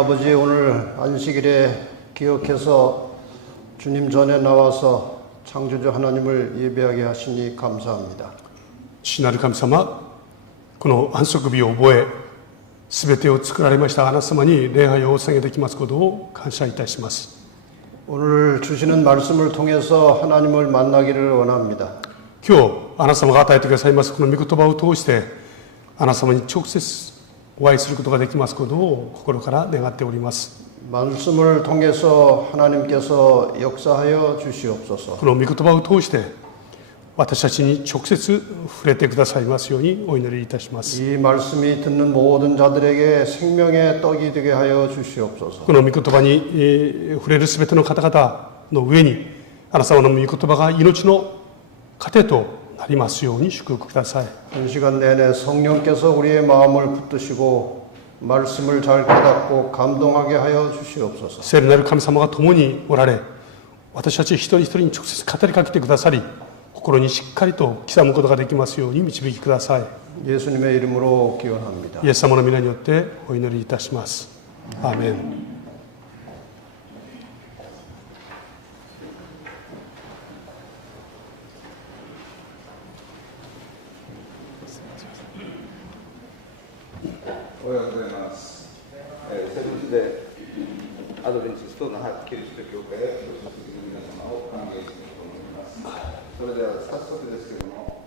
아버지, 오늘 안식일에 기억해서 주님 전에 나와서 창조주 하나님을 예배하게 하시니 감사합니다. 父なる神様、この安息日を覚え、すべてを作られましたあなた様に礼拝を捧げてきますことを感謝いたします。 오늘 주시는 말씀을 통해서 하나님을 만나기를 원합니다. 今日あなた様が与えてくださいますこの御言葉を通してあなた様に直接お会いすることができますことを心から願っております。 말씀을 통해서 하나님께서 역사하여 주시옵소서. この御言葉を通して私たちに直接触れてくださいますようにお祈りいたします。 이 말씀이 듣는 모든 자들에게 생명의 떡이 되게 하여 주시옵소서. この御言葉に触れるすべての方々の上にあなた様の御言葉が命の糧となりますように祝福ください。 한 시간 내내 성령께서 우리의 마음을 붙드시고 말씀을 잘 깨닫고 감동하게 하여 주시옵소서. 聖なる神様が共におられ、私たち一人一人に直接語りかけてくださり、心にしっかりと刻むことができますように導きください。 예수님의 이름으로 기원합니다. イエス様の皆によってお祈りいたします。アーメン。 おはようございます。セブンスデーアドベンチストのキリスト教会へご出席の皆様を歓迎したいと思います。それでは早速ですけれども、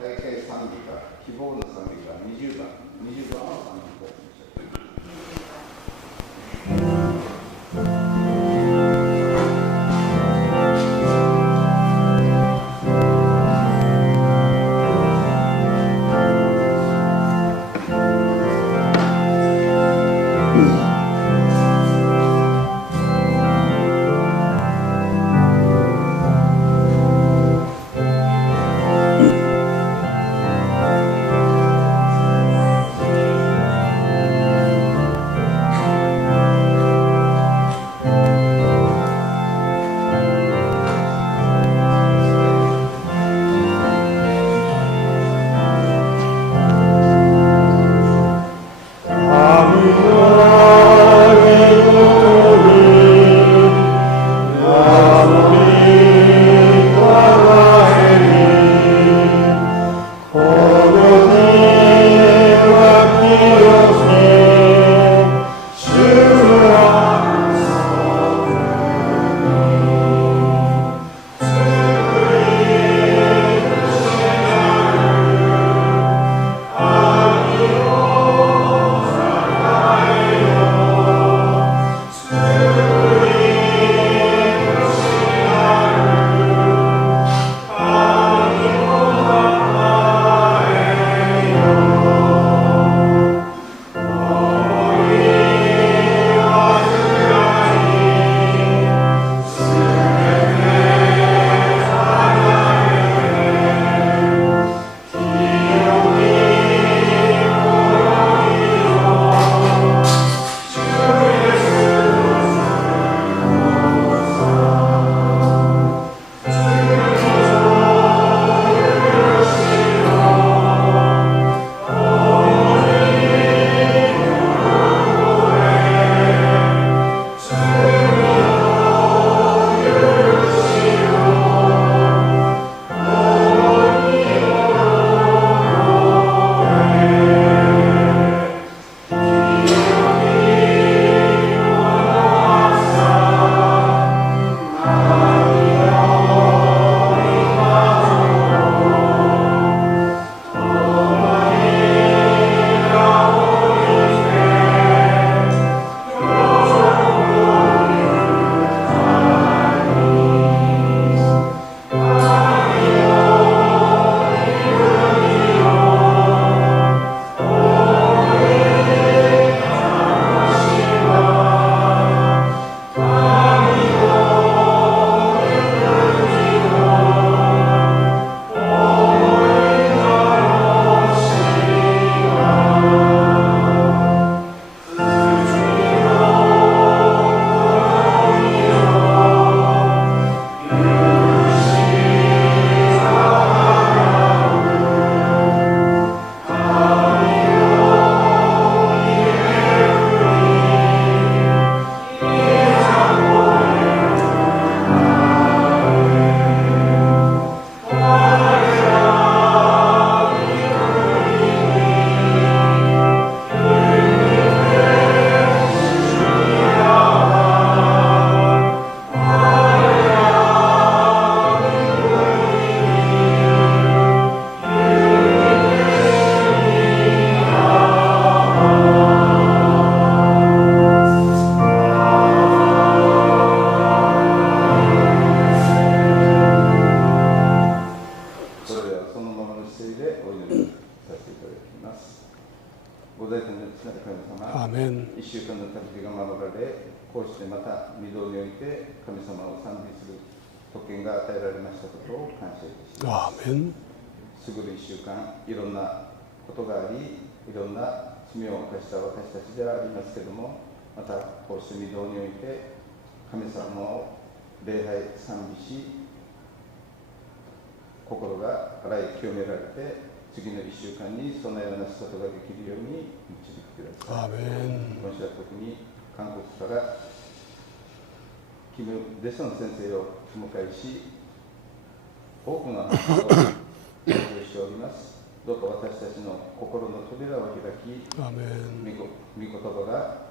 大会賛美歌、希望の賛美歌20番を賛美いたしましょう。 「でお祈りさせていただきます。ご在天の父なる神様、アーメン。1週間の旅が守られ、こうしてまた御堂において神様を賛美する特権が与えられましたことを感謝いたします。アーメン。過ぐる1週間、いろんなことがあり、いろんな罪を犯した私たちではありますけれども、またこうして御堂において神様を礼拝賛美し、心が洗い清められて、次の1週間に備えをなすことができるように導いてください。アーメン。今週は特に韓国からキム・デソン先生をお迎えし、多くの話を提供しております。どうか私たちの心の扉を開き、アーメン。御言葉が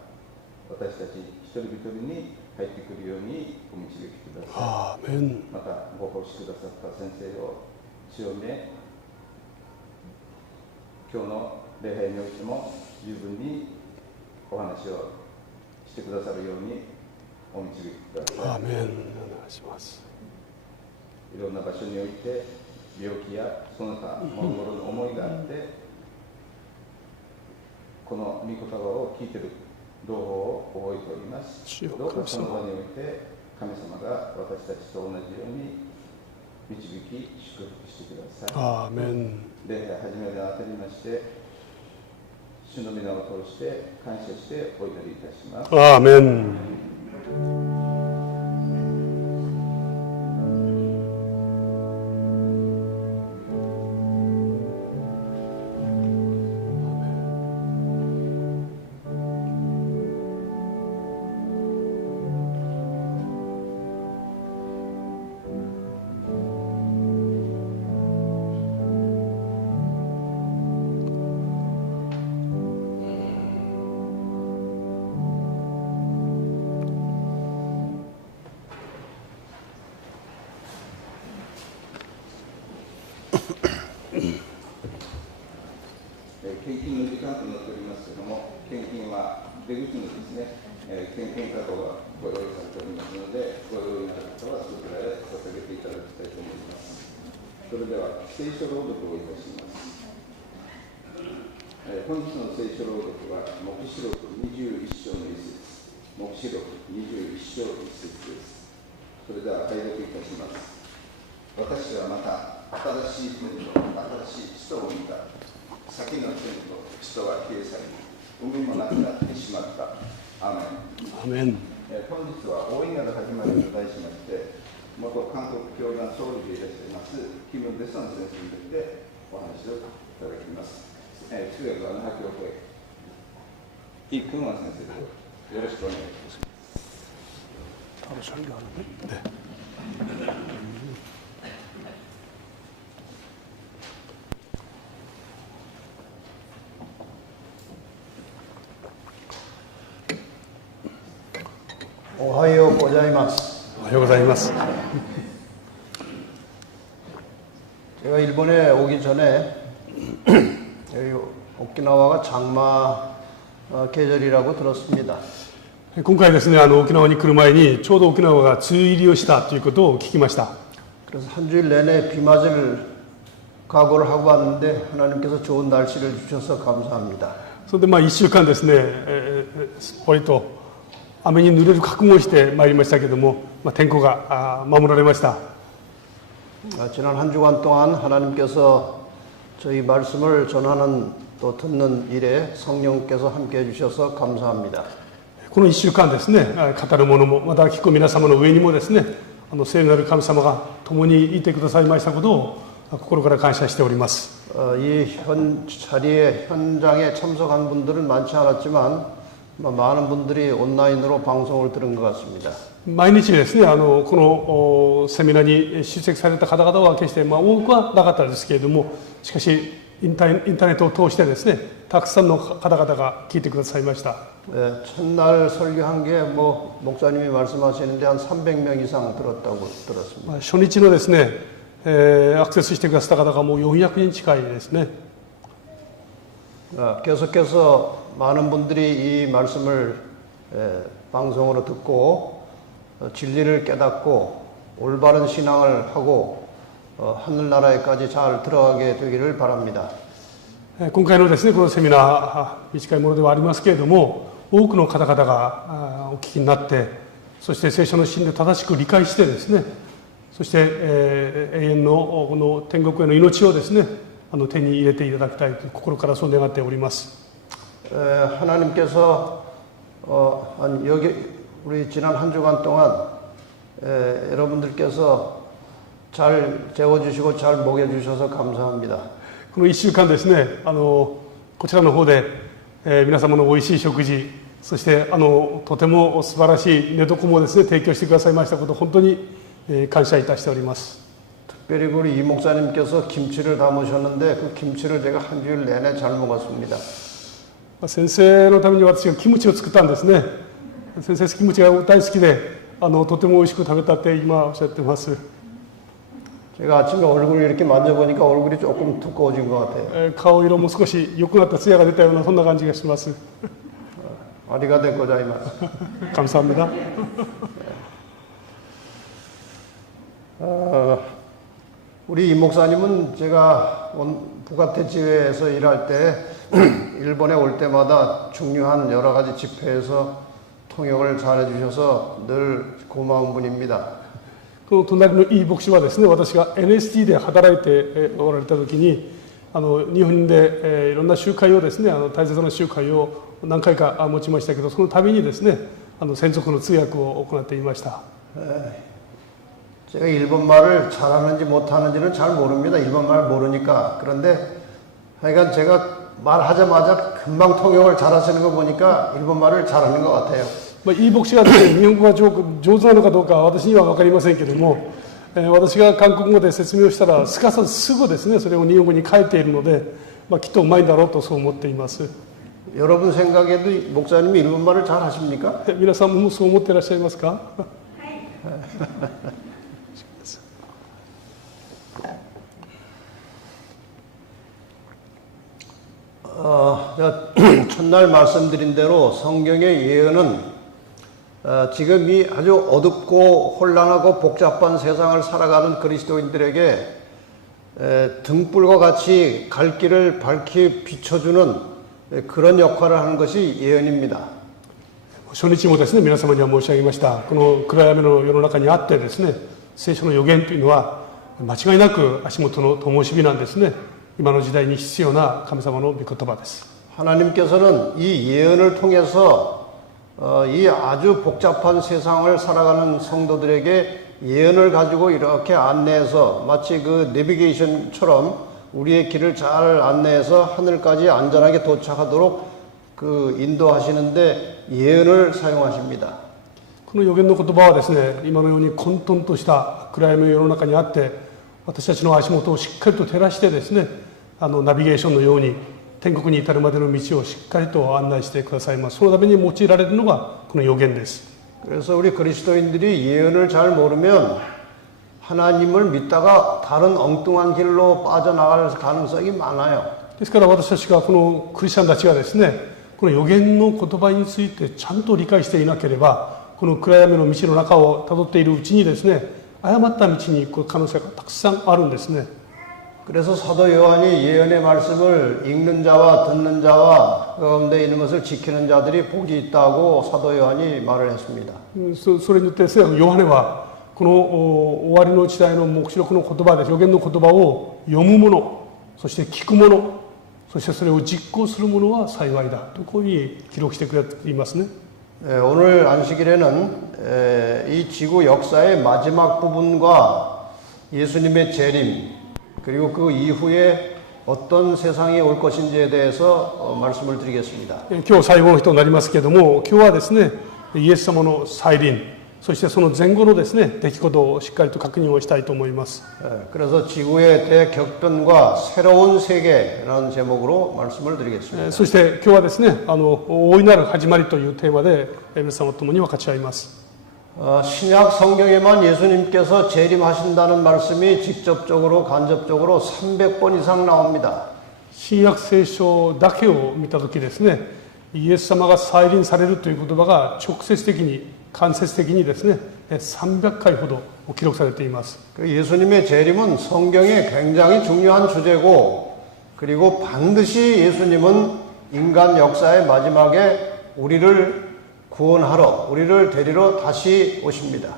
私たち一人一人に入ってくるようにお導きください。アーメン。またご奉仕くださった先生を強め、今日の礼拝においても十分にお話をしてくださるようにお導きください。アーメン。お願いします。いろんな場所において病気やその他諸々の思いがあって、この御言葉を聞いている同胞を覚えております。どうかその場において神様が私たちと同じように導き祝福してください。アーメン。礼拝始めにあたりまして、主の皆を通して感謝してお祈りいたします。アーメン。献金の時間となっておりますけれども、献金は出口のですね、献金カードがご用意されておりますので、ご用意のある方はそちらへ捧げていただきたいと思います。それでは聖書朗読をいたします。本日の聖書朗読は黙示録21章の一節、黙示録21章一節です。それでは拝読いたします。私はまた新しい天と新しい地とを見た。先の天と地とは消え去り、海もなくなってしまった。アーメン。本日は大いなる始まりと題しまして、元韓国教団総理でいらっしゃいますキム・デソン先生についてお話をいただきます。通訳は那覇教会イ・クンワン先生です。よろしくお願いします。おはようございます。おはようございます。 제가 일본에 오기 전에 여기 오키나와가 장마 계절이라고 들었습니다. 今回ですね、沖縄に来る前にちょうど沖縄が梅雨入りをしたということを聞きました。 그래서 한 주일 내내 비 맞을 각오를 하고 왔는데 하나님께서 좋은 날씨를 주셔서 감사합니다. それで1週間ですね、割と雨に濡れる覚悟をしてまいりましたけれども、天候が守られました。 지난 한 주간 동안 하나님께서 저희 말씀을 전하는 또 듣는 일에 성령께서 함께 해주셔서 감사합니다. この1週間ですね、語る者もまた聞く皆様の上にもですね、聖なる神様が共にいてくださいましたことを心から感謝しております。 이 자리에 현장에 참석한 분들은 많지 않았지만 많은 분들이 온라인으로 방송을 들은 것 같습니다. 毎日ですね、このセミナーに出席された方々は決して多くはなかったですけれども、しかしインターネットを通してですね、たくさんの方々が聞いてくださいました。 첫날 설교한 게 목사님이 말씀하시는데 한 300명 이상 들었다고 들었습니다. 初日のですね、アクセスしてくださった方がもう400人近いですね。 계속해서 많은 분들이 이 말씀을 방송으로 듣고 진리를 깨닫고 올바른 신앙을 하고 하늘나라에까지 잘 들어가게 되기를 바랍니다. 今回のですね、このセミナー、短いものではありますけれども、多くの方々がお聞きになって、そして聖書の真理を正しく理解してですね、そして、永遠のこの天国への命をですね、手に入れていただきたいと心からそう願っております。 하나님께서 여기 우리 지난 한 주간 동안 여러분들께서 잘 재워주시고 잘 먹여주셔서 감사합니다. この1週間ですね、こちらの方で、皆様のおいしい食事、そしてとても素晴らしい寝床もですね提供してくださいましたこと、本当に感謝いたしております。 특별히 우리 이 목사님께서 김치를 담으셨는데 그 김치를 제가 한 주일 내내 잘 먹었습니다. 先生のために私がキムチを作ったんですね。先生キムチが大好きで、とても美味しく食べたって今おっしゃってます。 제가 아침에 얼굴을 이렇게 만져보니까 얼굴이 조금 두꺼워진 것 같아요. 顔色も少し良くなった艶が出たようなそんな感じがします。 아리가데 고자이마스. 감사합니다. 우리 이 목사님은 제가 부가테 지회에서 일할 때 일본에 올 때마다 중요한 여러 가지 집회에서 통역을 잘 해주셔서 늘 고마운 분입니다. この隣のいい牧師はですね、私が NST で働いておられた時に日本でいろんな集会をですね、大切な集会を何回か持ちましたけど、その度にですね専属の通訳を行っていました。 제가 일본말을 잘하는지 못하는지는 잘 모릅니다. 일본말 모르니까. 그런데 하여간 제가 말하자마자 금방 통역을 잘하시는 거 보니까 일본말을 잘하는 것 같아요. いい牧師がですね、日本語が上手なのかどうか私には分かりませんけれども、私が韓国語で説明をしたらすかさずすぐですねそれを日本語に変えているので、きっとうまいんだろうとそう思っています。 여러분 생각에도 목사님이 일본말을 잘 하십니까? 皆さんもそう思っていらっしゃいますか？ 첫날 말씀드린 대로 성경의 예언은 지금 이 아주 어둡고 혼란하고 복잡한 세상을 살아가는 그리스도인들에게 등불과 같이 갈 길을 밝히 비춰주는 그런 역할을 하는 것이 예언입니다. 初日もですね皆様には申し上げました。この暗闇の世の中にあってですね、聖書の予言というのは間違いなく足元の灯火なんですね。今の時代に必要な神様の御言葉です。 하나님께서는 이 예언을 통해서 이 아주 복잡한 세상을 살아가는 성도들에게 예언을 가지고 이렇게 안내해서 마치 그 내비게이션처럼 우리의 길을 잘 안내해서 하늘까지 안전하게 도착하도록 그 인도하시는데 예언을 사용하십니다. この予言の言葉はですね、今のように混沌とした暗闇の世の中にあって、私たちの足元をしっかりと照らしてですね、ナビゲーションのように天国に至るまでの道をしっかりと案内してくださいます。そのために用いられるのがこの予言です。 그래서 우리 그리스도인들이 예언을 잘 모르면 하나님을 믿다가 다른 엉뚱한 길로 빠져나갈 가능성이 많아요. ですから私たちがこのクリスチャンたちがですね、この予言の言葉についてちゃんと理解していなければ、この暗闇の道の中をたどっているうちにですね、誤った道に行く可能性がたくさんあるんですね。 그래서 사도 요한이 예언의 말씀을 읽는 자와 듣는 자와 그 가운데 있는 것을 지키는 자들이 복이 있다고 사도 요한이 말을 했습니다. それによってですね、ヨハネはこの終わりの時代の黙示録の言葉で予言の言葉を読む者、そして聞く者、そしてそれを実行する者は幸いだとこういうふうに記録してくれていますね。 오늘 안식일에는 이 지구 역사의 마지막 부분과 예수님의 재림 그리고 그 이후에 어떤 세상이 올 것인지에 대해서 말씀을 드리겠습니다. 今日最後の日となりますけれども、今日はですね、イエス様の再臨、そしてその前後のですね、出来事をしっかりと確認をしたいと思います。 그래서 지구의 대격변과 새로운 세계라는 제목으로 말씀을 드리겠습니다. そして今日はですね、大いなる始まりというテーマで皆様と共に分かち合います。 신약 성경에만 예수님께서 재림하신다는 말씀이 직접적으로 간접적으로 300번 이상 나옵니다. 新約聖書だけを見たときですね、イエス様が再臨されるという言葉が直接的に間接的にですね300回ほど記録されています。 그 예수님의 재림은 성경에 굉장히 중요한 주제고, 그리고 반드시 예수님은 인간 역사의 마지막에 우리를 구원하러, 우리를 데리러 다시 오십니다.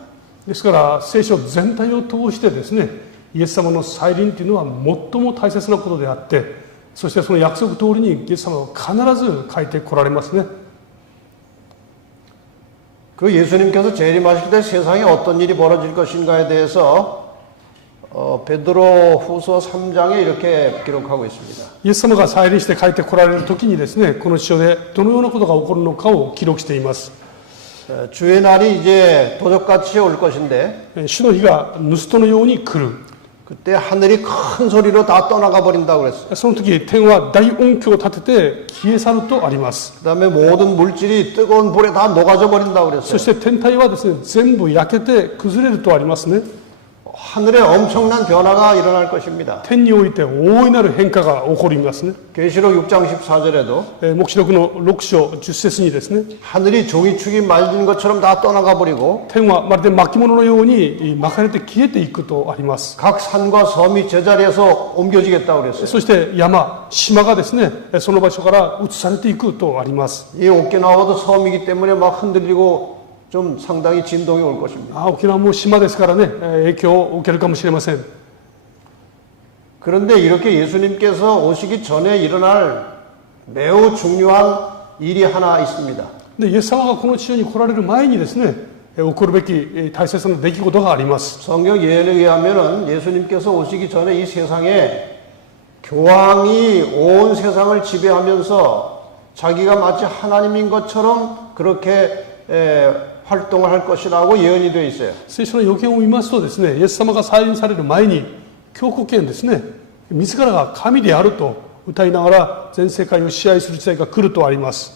ですから聖書全体を通してですね、イエス様の再臨というのは最も大切なことであって、そしてその約束通りにイエス様は必ず帰ってこられますね。 그 예수님께서 재림하실 때 세상에 어떤 일이 벌어질 것인가에 대해서 베드로 후서 3장에 이렇게 기록하고 있습니다. イエス様が再臨して帰ってこられる時にですね、この書でどのようなことが起こるのかを記録しています。 주의 날이 이제 도적같이 올 것인데 主の日が盗人のように来る。 그때 하늘이 큰 소리로 다 떠나가 버린다고 그랬어요. その時天は大音響を立てて消え去るとあります。 그다음에 모든 물질이 뜨거운 불에 다 녹아져 버린다고 そ 그랬어요. して天体はですね、全部焼けて崩れるとありますね。 하늘에 엄청난 변화가 일어날 것입니다. 天において大いなる変化が起こりますね。 계시록 6장 14절에도 黙示録の6章10節にですね、 하늘이 종이축이 말린 것처럼 다 떠나가 버리고 天はまるで巻物のように巻かれて消えていくとあります。 각 산과 섬이 제자리에서 옮겨지겠다고 그랬어요. そして山、島がですね、その場所から移されていくとあります。 이 오키나와도 섬이기 때문에 막 흔들리고 좀 상당히 진동이 올 것입니다. 沖縄も島ですからね、影響を受けるかもしれません。 그런데 이렇게 예수님께서 오시기 전에 일어날 매우 중요한 일이 하나 있습니다. でイエス様がこの地上に来られる前にですね、起こるべき大切な出来事があります。 성경 예언에 의하면은 예수님께서 오시기 전에 이 세상에 교황이 온 세상을 지배하면서 자기가 마치 하나님인 것처럼 그렇게 활동을 할 것이라고 예언이 되어 있어요. 聖書の予見を見ますとですね、イエス様が再臨される前に教皇権ですね、自らが神であると歌いながら全世界を支配する時代が来るとあります。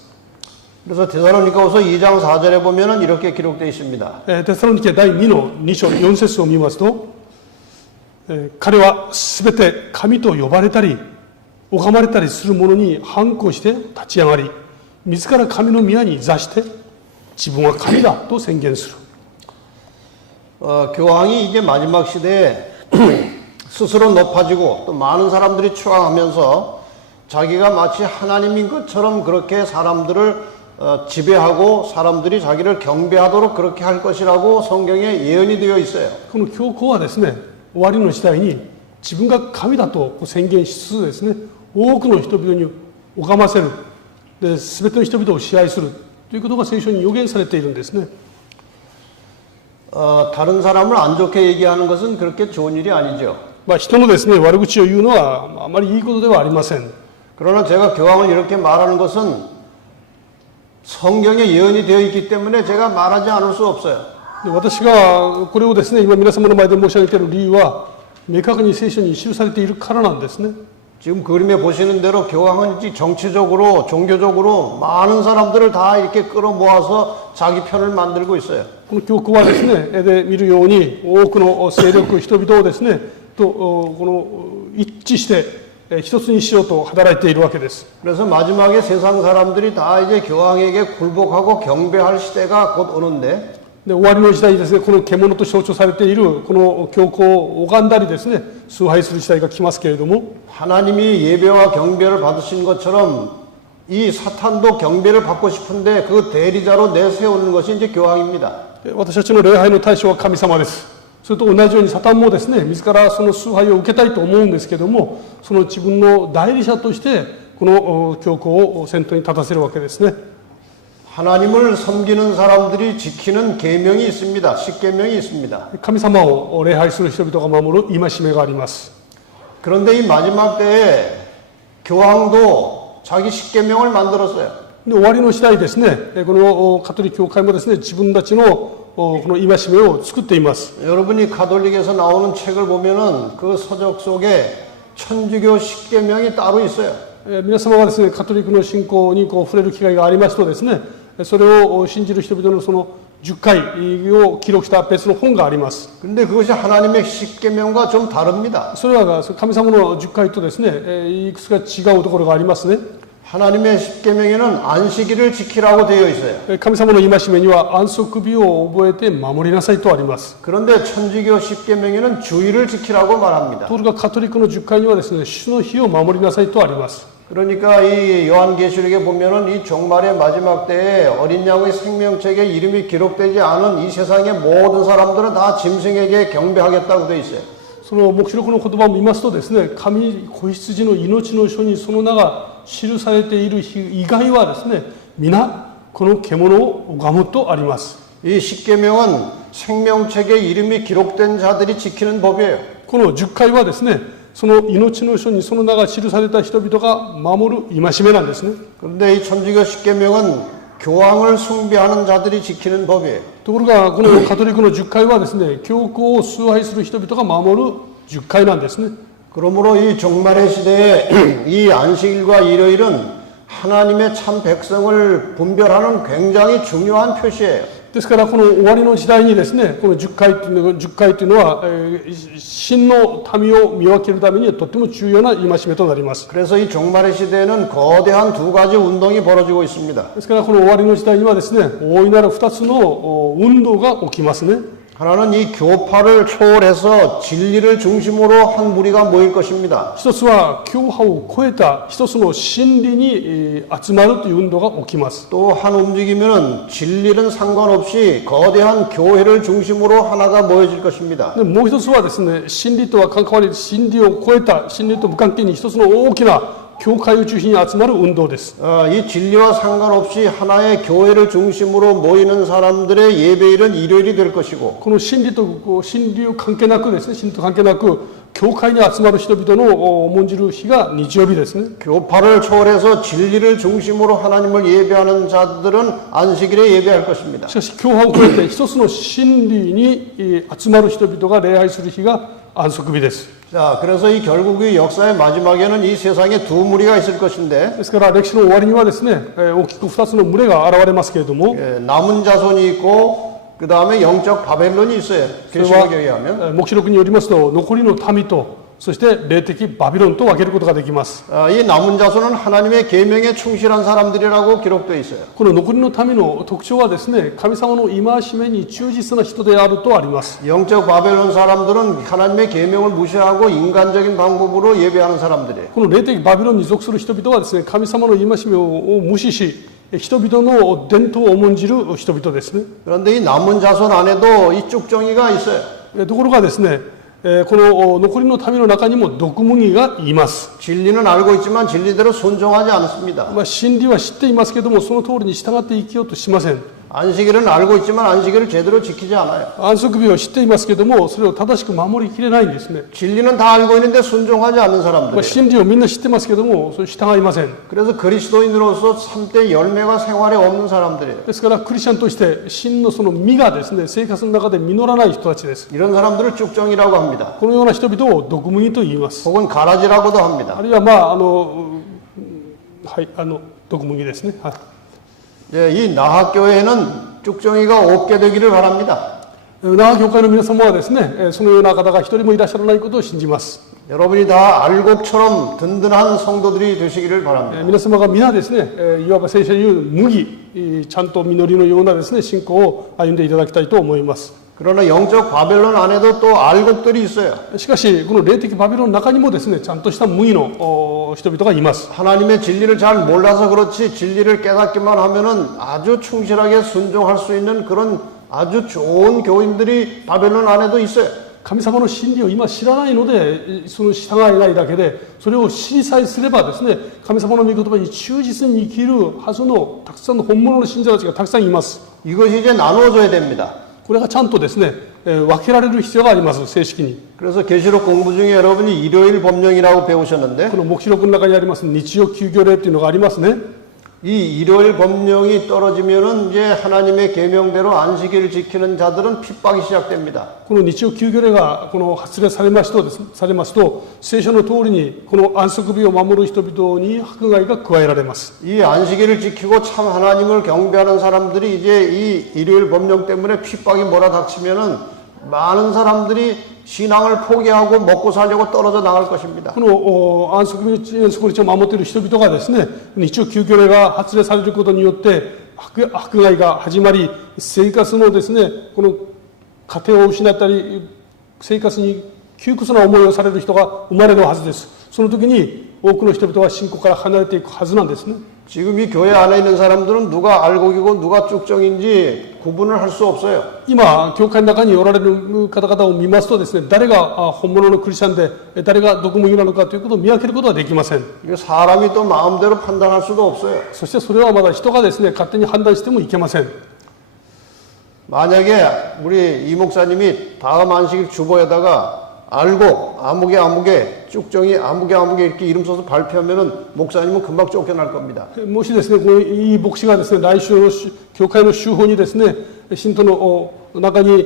그래서 데살로니가후서 2장 4절에 보면은 이렇게 기록되어 있습니다. テサロニケ第2の2章4節を見ますと、彼はすべて神と呼ばれたり拝まれたりする者に反抗して立ち上がり、自ら神の宮に座して自分は神だと宣言する。 교황이 이제 마지막 시대에 스스로 높아지고 또 많은 사람들이 추앙하면서 자기가 마치 하나님인 것처럼 그렇게 사람들을 지배하고 사람들이 자기를 경배하도록 그렇게 할 것이라고 성경에 예언이 되어 있어요. この教皇はですね、終わりの時代に自分が神だと宣言しつつですね、多くの人々に拝ませる、で全ての人々を支配するということが聖書に予言されているんですね。 다른 사람을 안 좋게 얘기하는 것은 그렇게 좋은 일이 아니죠. 人のですね、悪口を言うのはあまりいいことではありません。 그러나 제가 교황을 이렇게 말하는 것은 성경에 예언이 되어 있기 때문에 제가 말하지 않을 수 없어요. で私がこれをですね、今皆様の前で申し上げている理由は明確に聖書に記されているからなんですね。 지금 그림에 보시는 대로 교황은 정치적으로 종교적으로 많은 사람들을 다 이렇게 끌어모아서 자기 편을 만들고 있어요. この教皇はですね、絵で見るように多くの勢力、人々をですね、とこの一致して一つにしようと働いているわけです。 그래서 마지막에 세상 사람들이 다 이제 교황에게 굴복하고 경배할 시대가 곧 오는데 で終わりの時代にですね、この獣と象徴されているこの教皇を拝んだりですね、崇拝する時代が来ますけれども、 하나님이 예배와 경배를 받으신 것처럼 이 사탄도 경배를 받고 싶은데 그 대리자로 내세우는 것이 이제 교황입니다. 私たちの礼拝の対象は神様です。それと同じようにサタンもですね、自らその崇拝を受けたいと思うんですけども、その自分の代理者としてこの教皇を先頭に立たせるわけですね。 하나님을 섬기는 사람들이 지키는 계명이 있습니다. 십계명이 있습니다. 神様を礼拝する人々が守る戒めがあります。 그런데 이 마지막 때에 교황도 자기 십계명을 만들었어요. で終わりの時代ですね、このカトリック教会もですね、自分たちのこの戒めを作っています。 여러분이 가톨릭에서 나오는 책을 보면은 그 서적 속에 천주교 십계명이 따로 있어요. 皆様がですね、カトリックの信仰に触れる機会がありますとですね、それを信じる人々のその10回を記録した別の本があります。 근데 그것이 하나님의 십계명과 좀 다릅니다. それは神様の10回とですね、いくつか違うところがありますね。 하나님의 십계명에는 안식일을 지키라고 되어 있어요. 神様の戒めには安息日を覚えて守りなさいとあります。 그런데 천주교 십계명에는 주일을 지키라고 말합니다. ところがカトリックの10回にはですね、主の日を守りなさいとあります。 그러니까 이 요한계시록에 보면은 이 종말의 마지막 때에 어린 양의 생명책에 이름이 기록되지 않은 이 세상의 모든 사람들은 다 짐승에게 경배하겠다고 되어 있어요. その黙示録の言葉を見ますとですね、神子羊の命の書にその名が記されている日以外はですね、皆この獣を拝むとあります。 이 십계명은 생명책에 이름이 기록된 자들이 지키는 법이에요. この10回はですね、その命の書にその名が記された人々が守る戒めなんですね。 그런데 이 천주교 십계명은 교황을 숭배하는 자들이 지키는 법이에요. ところがこのカトリックの10回はですね、教皇を崇拝する人々が守る10回なんですね。 그러므로 이 종말의 시대에 이 안식일과 일요일은 하나님의 참 백성을 분별하는 굉장히 중요한 표시예요. ですからこの終わりの時代にですね、この10回というのは、真の民を見分けるためにとっても重要な戒めとなります。 그래서 이 종말의 시대에는 거대한 두 가지 운동이 벌어지고 있습니다. ですからこの終わりの時代にはですね、大いなる2つの運動が起きますね。 하나는 이 교파를 초월해서 진리를 중심으로 한 무리가 모일 것입니다. 一つは教派を超えた一つの真理に集まるという運動が起きます。 또 한 움직임에는 진리는 상관없이 거대한 교회를 중심으로 하나가 모여질 것입니다. でもう一つはですね、真理とは関わり、真理を超えた真理と無関係に一つの大きな教会を中心に集まる運動です。 이 진리와 상관없이 하나의 교회를 중심으로 모이는 사람들의 예배일은 일요일이 될 것이고 この真理と真理を関係なくですね、真理と関係なく教会に集まる人々の重んじる日が日曜日ですね。 교파를 초월해서 진리를 중심으로 하나님을 예배하는 자들은 안식일에 예배할 것입니다. しかし教派を超えて一つの真理に集まる人々が礼拝する日が安息日です。 자, 그래서 이 결국 이 역사의 마지막에는 이 세상에 두 무리가 있을 것인데 ですから歴史の終わりにはですね、大きく2つの群れが現れますけれども、 남은 자손이 있고 그 다음에 영적 바벨론이 있어요. 계시록에 의하면 黙示録によりますと残りの民とそして霊的バビロンと分けることができます。 이 남은 자손은 하나님의 계명에 충실한 사람들이라고 기록되어 있어요. この残りの民の特徴はですね、神様の戒めに忠実な人であるとあります。 영적 바벨론 사람들은 하나님의 계명을 무시하고 인간적인 방법으로 예배하는 사람들이에요. この霊的バビロンに属する人々はですね、神様の戒めを無視し、人々の伝統を重んじる人々ですね。 그런데 이 남은 자손 안에도 이 쭉정이가 있어요. ところがですね、この残りの民の中にも毒麦がいます。 진리는 알고 있지만 진리대로 순종하지 않습니다. 真理は知っていますけども、その通りに従って生きようとしません。 안식일은 알고 있지만 안식일을 제대로 지키지 않아요. 安息日を知っていますけども、それを正しく守りきれないんですね。 진리는 다 알고 있는데 순종하지 않는 사람들이에요. 真理をみんな知ってますけども、それ従いません。 그래서 그리스도인으로서 참된 열매가 생활에 없는 사람들이에요. ですからクリスチャンとして真のその実がですね、生活の中で実らない人たちです。 이런 사람들을 쭉정이라고 합니다. このような人々を毒麦と言います。 혹은 가라지라고도 합니다. あるいははい、毒麦ですね。はい。 이 나학교회에는 쭉정이가 없게 되기를 바랍니다. 那覇教会の皆様はですね、そのような方が一人もいらっしゃらないことを信じます。 여러분이 다 알곡처럼 든든한 성도들이 되시기를 바랍니다. 皆様が皆ですね、いわば聖書に言う麦、ちゃんと実りのようなですね、信仰を歩んでいただきたいと思います。 그러나 영적 바벨론 안에도 또 알곡들이 있어요. しかしこの霊的バビロンの中にもですね、ちゃんとした麦の人々がいます。 하나님의 진리를 잘 몰라서 그렇지 진리를 깨닫기만 하면은 아주 충실하게 순종할 수 있는 그런 아주 좋은 교인들이 바벨론 안에도 있어요. 神様の真理を今知らないのでその従えないだけで、それを知りさえすればですね、神様の御言葉に忠実に生きるはずのたくさんの本物の信者たちがたくさんいます。 이것이 이제 나누어져야 됩니다. これがちゃんとですね、分けられる必要があります。正式に 그래서 계시록 공부 중에 여러분이 일요일 법령이라고 배우셨는데 この黙示録の中にあります日曜休業令っていうのがありますね。 이 일요일 법령이 떨어지면은 이제 하나님의 계명대로 안식일을 지키는 자들은 핍박이 시작됩니다. この日曜休業令がこの発令されますと、聖書の通りにこの安息日を守る人々に迫害が加えられます。 이 안식일을 지키고 참 하나님을 경배하는 사람들이 이제 이 일요일 법령 때문에 핍박이 몰아닥치면은 많은 사람들이 신앙을 포기하고 먹고 살려고 떨어져 나갈 것입니다. この安息日を守っている人々がですね、日曜休業令が発令されることによって迫害が始まり、生活のですね、この家庭を失ったり、生活に窮屈な思いをされる人が生まれるはずです。その時に多くの人々は信仰から離れていくはずなんですね。 지금 이 교회 안에 있는 사람들은 누가 알곡이고 누가 쭉정인지 구분을 할 수 없어요. 今、教会の中におられる方々を見ますとですね、誰が本物のクリスチャンで、誰が毒麦なのかということを見分けることはできません。 이게 사람이 또 마음대로 판단할 수도 없어요. そしてそれはまだ人がですね、勝手に判断してもいけません。 만약에 우리 이 목사님이 다음 안식 주보에다가 알곡, 아무개, 쭉정이 아무개 이렇게 이름 써서 발표하면은 목사님은 금방 쫓겨날 겁니다. もしですね、このいい牧師がですね、来週の教会の週報にですね、信徒の中に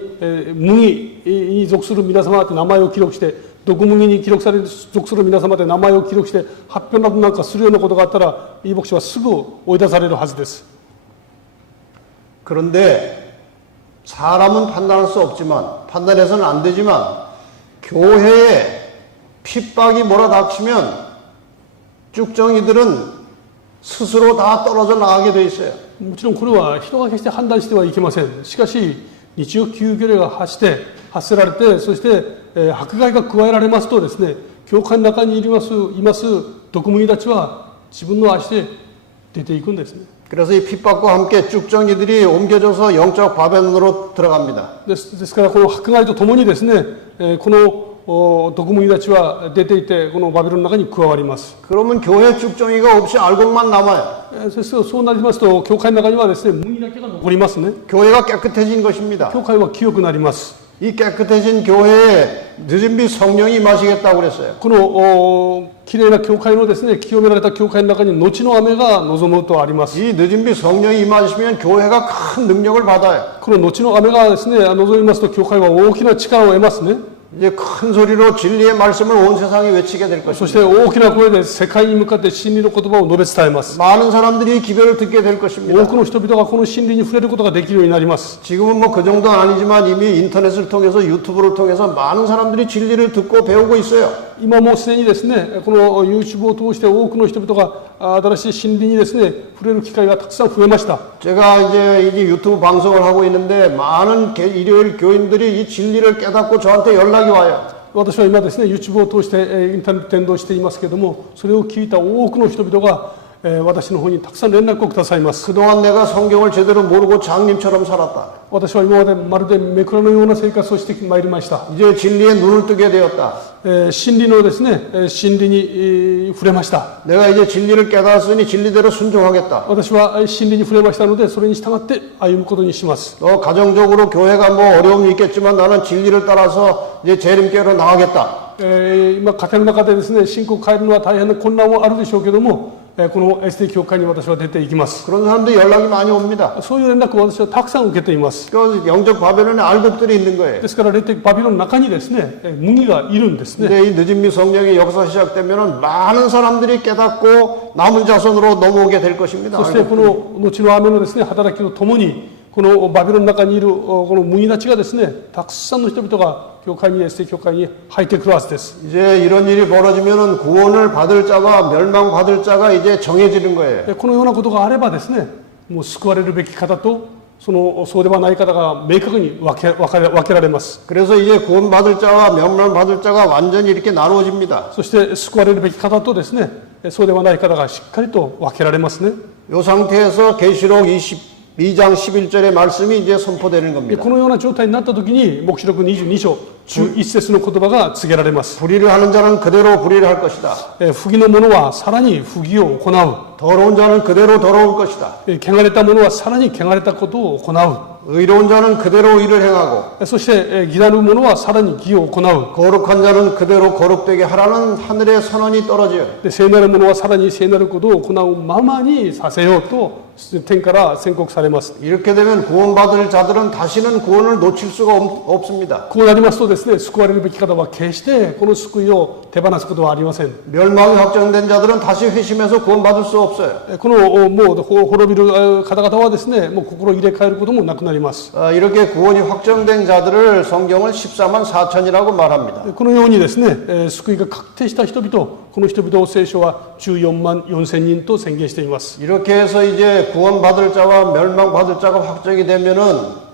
麦に属する皆様と名前を記録して、毒麦に属する皆様で名前を記録して発表などなんかするようなことがあったら、いい牧師はすぐ追い出されるはずです。 그런데 사람은 판단할 수 없지만, 판단해서는 안 되지만, 교회에 핍박이 몰아닥치면 쭉정이들은 스스로 다 떨어져 나가게 돼 있어요. もちろんこれは人が決して判断してはいけません。しかし、日曜休業令が発せられて、そして、迫害が加えられますとですね、教会の中にいます毒麦たちは自分の足で出ていくんですね。 그래서 이 핍박과 함께 쭉정이들이 옮겨져서 영적 바벨론으로 들어갑니다. ですから、この迫害とともにですね、この毒麦たちは出ていて、このバビロンの中に加わります。 그러면 교회 쭉정이가 없이 알곡만 남아요. そうなりますと、教会の中にはですね、麦だけが残りますね。 교회가 깨끗해진 것입니다. 教会は清くなります。 이 깨끗해진 교회에 늦은비 성령이 임하시겠다고 그랬어요. このきれいな教会のですね、清められた教会の中に後の雨が望むとあります。 이 늦은비 성령이 임하시면 교회가 큰 능력을 받아요. この後の雨がですね、望みますと教会は大きな力を得ますね。 이제 큰 소리로 진리의 말씀을 온 세상에 외치게 될 そして 것입니다. 大きな声で世界に向かって真理の言葉を述べ伝えます。 많은 사람들이 기별을 듣게 될 多 것입니다. くの人々がこの真理に触れることができるようになります。 지금은 뭐 그 정도는 아니지만 이미 인터넷을 통해서 유튜브를 통해서 많은 사람들이 진리를 듣고 배우고 있어요. 今もうすでにですね、この YouTube を通して多くの人々が新しい真理にですね、触れる機会がたくさん増えました。 제가 이제 유튜브 방송을 하고 있는데 많은 일요일 교인들이 이 진리를 깨닫고 저한테 연락이 와요. 私は今ですね、YouTube を通してインターネット伝道していますけれども、それを聞いた多くの人々が私の方にたくさん連絡をくださいます。 그동안 내가 성경을 제대로 모르고 장님처럼 살았다. 私は今までまるでめくらのような生活をしてまいりました。 이제 진리에 눈을 뜨게 되었다. 真理のですね、真理に触れました。 내가 이제 진리를 깨달았으니 진리대로 순종하겠다. 私は真理に触れましたので、それに従って歩むことにします。 가정적으로 교회가 뭐 어려움이 있겠지만 나는 진리를 따라서 이제 재림교회로 나가겠다. 今、家庭の中でですね、信仰を変えるのは大変な困難はあるでしょうけども、この SD 教会に私は出ていきます。 그런 사람들이 연락이 많이 옵니다. そういう連絡を私はたくさん受けています。 그 영적 바벨론에 알곡들이 있는 거예요. ですから、霊的バビロンの中にですね、麦がいるんですね。 근데 이 늦은미 성령의 역사 시작되면은 많은 사람들이 깨닫고 남은 자손으로 넘어오게 될 것입니다. そしてこの後の雨のですね、働きとともに、このバビロンの中にいるこの麦たちがですね、たくさんの人々が教会に、SD 教会に入ってくるはずです。 이제 이런 일이 벌어지면은 구원을 받을 자와 멸망받을 자가 이제 정해지는 거예요. このようなことがあればですね、もう救われるべき方と、そうではない方が明確に分けられます。 그래서 이제 구원받을 자와 멸망받을 자가 완전히 이렇게 나누어집니다. そして救われるべき方とですね、そうではない方がしっかりと分けられますね。 이 상태에서 계시록 22장 11절의 말씀이 이제 선포되는 겁니다. このような状態になったときに、黙示録22章11節の言葉が告げられます。 불의를 하는 자는 그대로 불의를 할 것이다. 不義の者はさらに不義を行う。 더러운 자는 그대로 더러울 것이다. 汚れた者はさらに汚れたことを行う。 의로운 자는 그대로 의를 행하고 そして義なる者はさらに義を行う。 거룩한 자는 그대로 거룩되게 하라는 하늘의 선언이 떨어져요. 聖なる者はさらに聖なることを行うままにさせようと天から宣告されます。 이렇게 되면 구원받을 자들은 다시는 구원을 놓칠 수가 없습니다. こうなりますとですね、救われるべき方は決してこの救いを手放すことはありません。 멸망이 확정된 자들은 다시 회심해서 구원받을 수 없어요. このもう滅びる方々はですね、もう心を入れ替えることもなくなります。 이렇게 구원이 확정된 자들을 성경은 14만 4천이라고 말합니다. このようにですね、救いが確定した人々、この人々を聖書は14万4千人と宣言しています。 이렇게 해서 이제 구원받을 자와 멸망받을 자가 확정이 되면은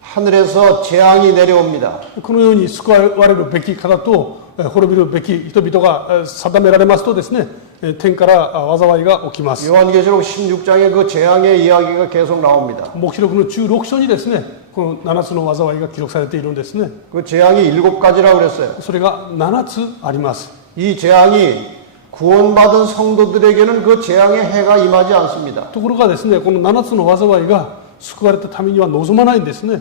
하늘에서 재앙이 내려옵니다. このように救われるべき方と滅びるべき人々が定められますとですね、天から災いが起きます。 요한계시록 16장에 그 재앙의 이야기가 계속 나옵니다. 黙示録の16章にですね、この7つの災いが記録されているんですね。 그 재앙이 7가지라고 그랬어요. それが7つあります。 이 재앙이 구원받은 성도들에게는 그 재앙의 해가 임하지 않습니다. ところがですね、この7つの災いが救われたためには望まないんですね。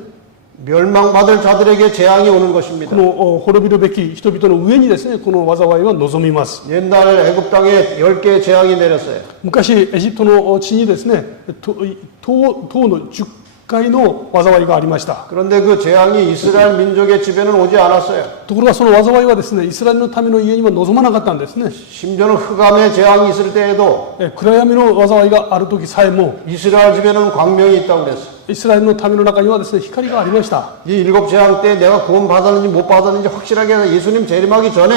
멸망받을 자들에게 재앙이 오는 こ 것입니다. の滅びるべき人々の上にですね、この災いは望みます。 옛날 애굽 땅에 10개의 재앙이 내렸어요. 昔エジプトの地にですね、塔の10回の災いがありました。 그런데 그 재앙이 이스라엘 민족의 집에는 오지 않았어요. ところがその災いはですね、イスラエルの民の家には望まなかったんですね。 심지어는 흑암의 재앙이 있을 때에도 暗闇の災いがある時さえも 이스라엘 집에는 광명이 있다고 그랬어요. イスラエルの民の中にはですね、光がありました。 이 7재앙 때 내가 구원받았는지 못 받았는지 확실하게 해서 예수님 재림하기 전에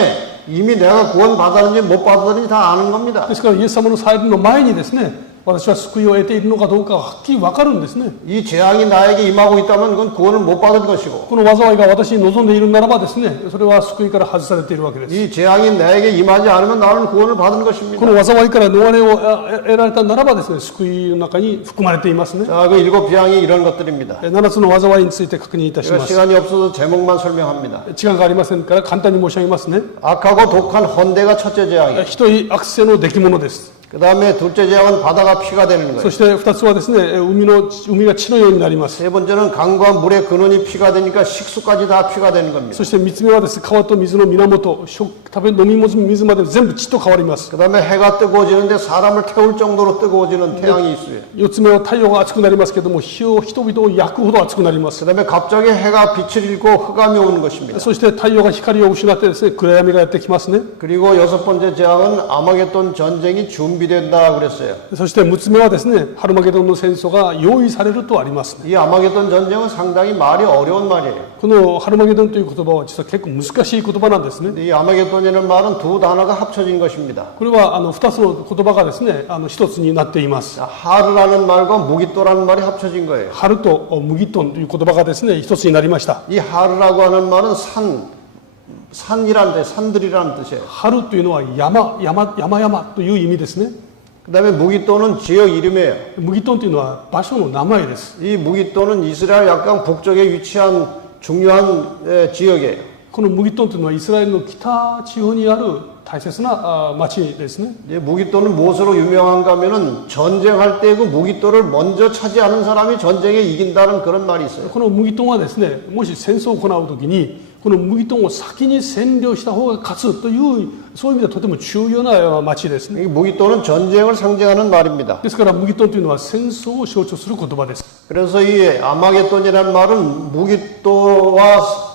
이미 내가 구원받았는지 못 받았는지 다 아는 겁니다. ですからイエス様の再臨の前にですね、私は救いを得ているのかどうかがはっきり分かるんですね。 이 재앙이 나에게 임하고 있다면 그건 구원을 못 받은 것이고 この災いが私に望んでいるならばですね、それは救いから外されているわけです。 이 재앙이 나에게 임하지 않으면 나는 구원을 받은 こ 것입니다. の災いから逃れを得られたならばですね、救いの中に含まれていますね。 자, 그 7재앙이 이런 것들입니다. 7つの災いについて確認いたし 제가 ます。 시간이 없어서 제목만 설명합니다. 時間がありませんから簡単に申し上げますね。 악하고 독한 헌대가 첫째 재앙이에요. ひどい悪性の出来物です。 그 다음에 둘째 재앙은 바다가 피가 되는 そ 거예요. して2つはですね、海が血のようになります。 세 번째는 강과 물의 근원이 피가 되니까 식수까지 다 피가 되는 겁니다. そして3つ目はですね、川と水の源、食べ飲み水まで全部血と変わります。 그 다음에 해가 뜨거워지는데 사람을 태울 정도로 뜨거워지는 태양이 있어요. 4つ目は太陽が熱くなりますけども、人々を焼くほど熱くなります。 그 다음에 갑자기 해가 빛을 잃고 흑암이 오는 것입니다. そして太陽が光を失ってですね、暗闇がやってきますね。 그리고 여섯 번째 재앙은 아마겟돈 전쟁이 준비된다 그랬어요. そして6つ目はですね、ハルマゲドンの戦争が用意されるとありますね。 이 아마겟돈 전쟁은 상당히 말이 어려운 말이에요. このハルマゲドンという言葉は実は結構難しい言葉なんですね。 이 아마겟돈이라는 말은 두 단어가 합쳐진 것입니다. これは2つの言葉がですね、1つになっています。 자, 하르라는 말과 무기또라는 말이 합쳐진 거예요. ハルとムギトンという言葉がですね、1つになりました。 이 하르라고 하는 말은 산이라는 뜻, 산들이라는 뜻이에요. ハルというのは山という意味ですね。 그 다음에 무기또는 지역 이름이에요. ムギトンというのは場所の名前です。 이 무기또는 이스라엘 약간 북쪽에 위치한 중요한 지역이에요. このムギトンというのはイスラエルの北地方にある大切な町ですね。 이제 무기또는 무엇으로 유명한가 하면은 전쟁할 때 그 무기또를 먼저 차지하는 사람이 전쟁에 이긴다는 그런 말이 있어요. このムギトンはですね、もし戦争を行うときにこのムギトンを先に占領した方が勝つというそういう意味ではとても重要な町ですね。 이 무기또는 전쟁을 상징하는 말입니다. ですからムギトンというのは戦争を象徴する言葉です。 그래서 이 아마겟돈이라는 말은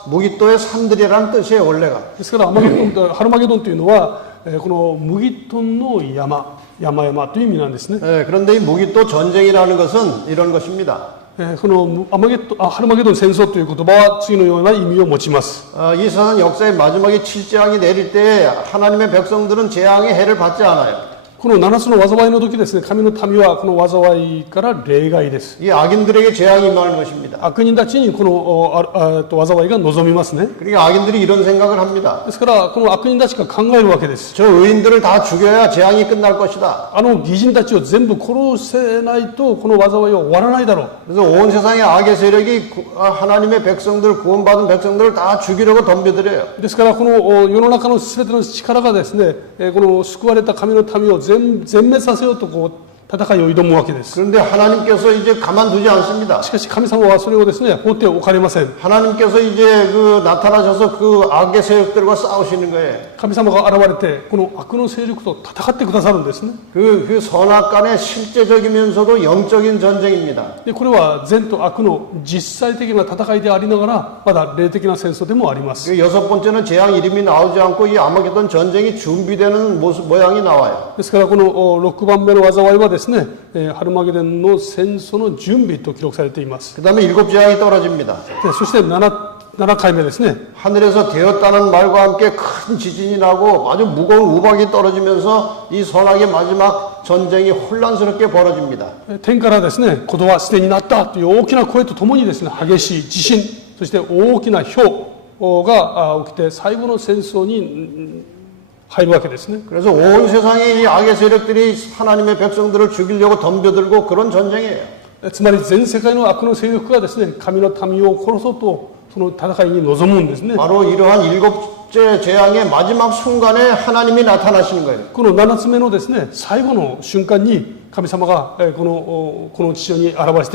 무기또의 산들이라는 뜻이에요, 원래가. ですからハルマゲドンというのはこのムギトンの山という意味なんですね。 그런데 이 무기또 전쟁이라는 것은 이런 것입니다. このハルマゲドン戦争という言葉は次のような意味を持ちます。 이 세상 역사의 마지막에 7재앙이 내릴 때 하나님의 백성들은 재앙의 해를 받지 않아요. この7つの災いの時ですね、神の民はこの災いから例外です。 이 악인들에게 재앙이 임하는 것입니다. 悪人たちにこの災いが望みますね。 그러니까 악인들이 이런 생각을 합니다. ですからこの悪人たちが考えるわけです。 저 의인들을 다 죽여야 재앙이 끝날 것이다. 義人たちを全部殺せないとこの災いは終わらないだろう。 그래서 온 세상의 악의 세력이 하나님의 백성들, 구원받은 백성들을 다 죽이려고 덤벼들어요. ですからこの世の中の全ての力がですね、この救われた神の民を全滅させようと戦いを挑むわけです。 그런데 하나님께서 이제 가만두지 않습니다. しかし神様はそれをですね、放っておかれません。 하나님께서 이제 그 나타나셔서 그 악의 세력들과 싸우시는 거예요. 神様が現れて、この悪の勢力と戦ってくださるんですね。 그 선악 간의 실제적이면서도 영적인 전쟁입니다. でこれは善と悪の実際的な戦いでありながら、まだ霊的な戦争でもあります。 그 여섯 번째는 재앙 이름이 나오지 않고 이 아마겟돈 전쟁이 준비되는 모양이 나와요. ですからこの6番目の災いはですね、ハルマゲドンの戦争の準備と記録されています。 그 다음에 일곱 재앙이 떨어집니다. でそして7回目ですね。 하늘에서 되었다는 말과 함께 큰 지진이 나고 아주 무거운 우박이 떨어지면서 이 선악의 마지막 전쟁이 혼란스럽게 벌어집니다. 天からですね、ことはすでになったという大きな声とともにですね、激しい地震、そして大きな雹が起きて最後の戦争に入るわけですね。 그래서 온 세상의 이 악의 세력들이 하나님의 백성들을 죽이려고 덤벼들고 그런 전쟁이에요. つまり全世界の悪の勢力がですね、神の民を殺そうとその戦いに臨むんですね。 바로 이러한 일곱째 재앙의 마지막 순간에 하나님이 나타나시는 거예요. この7つ目のですね、最後の瞬間に神様がこの地上に現れ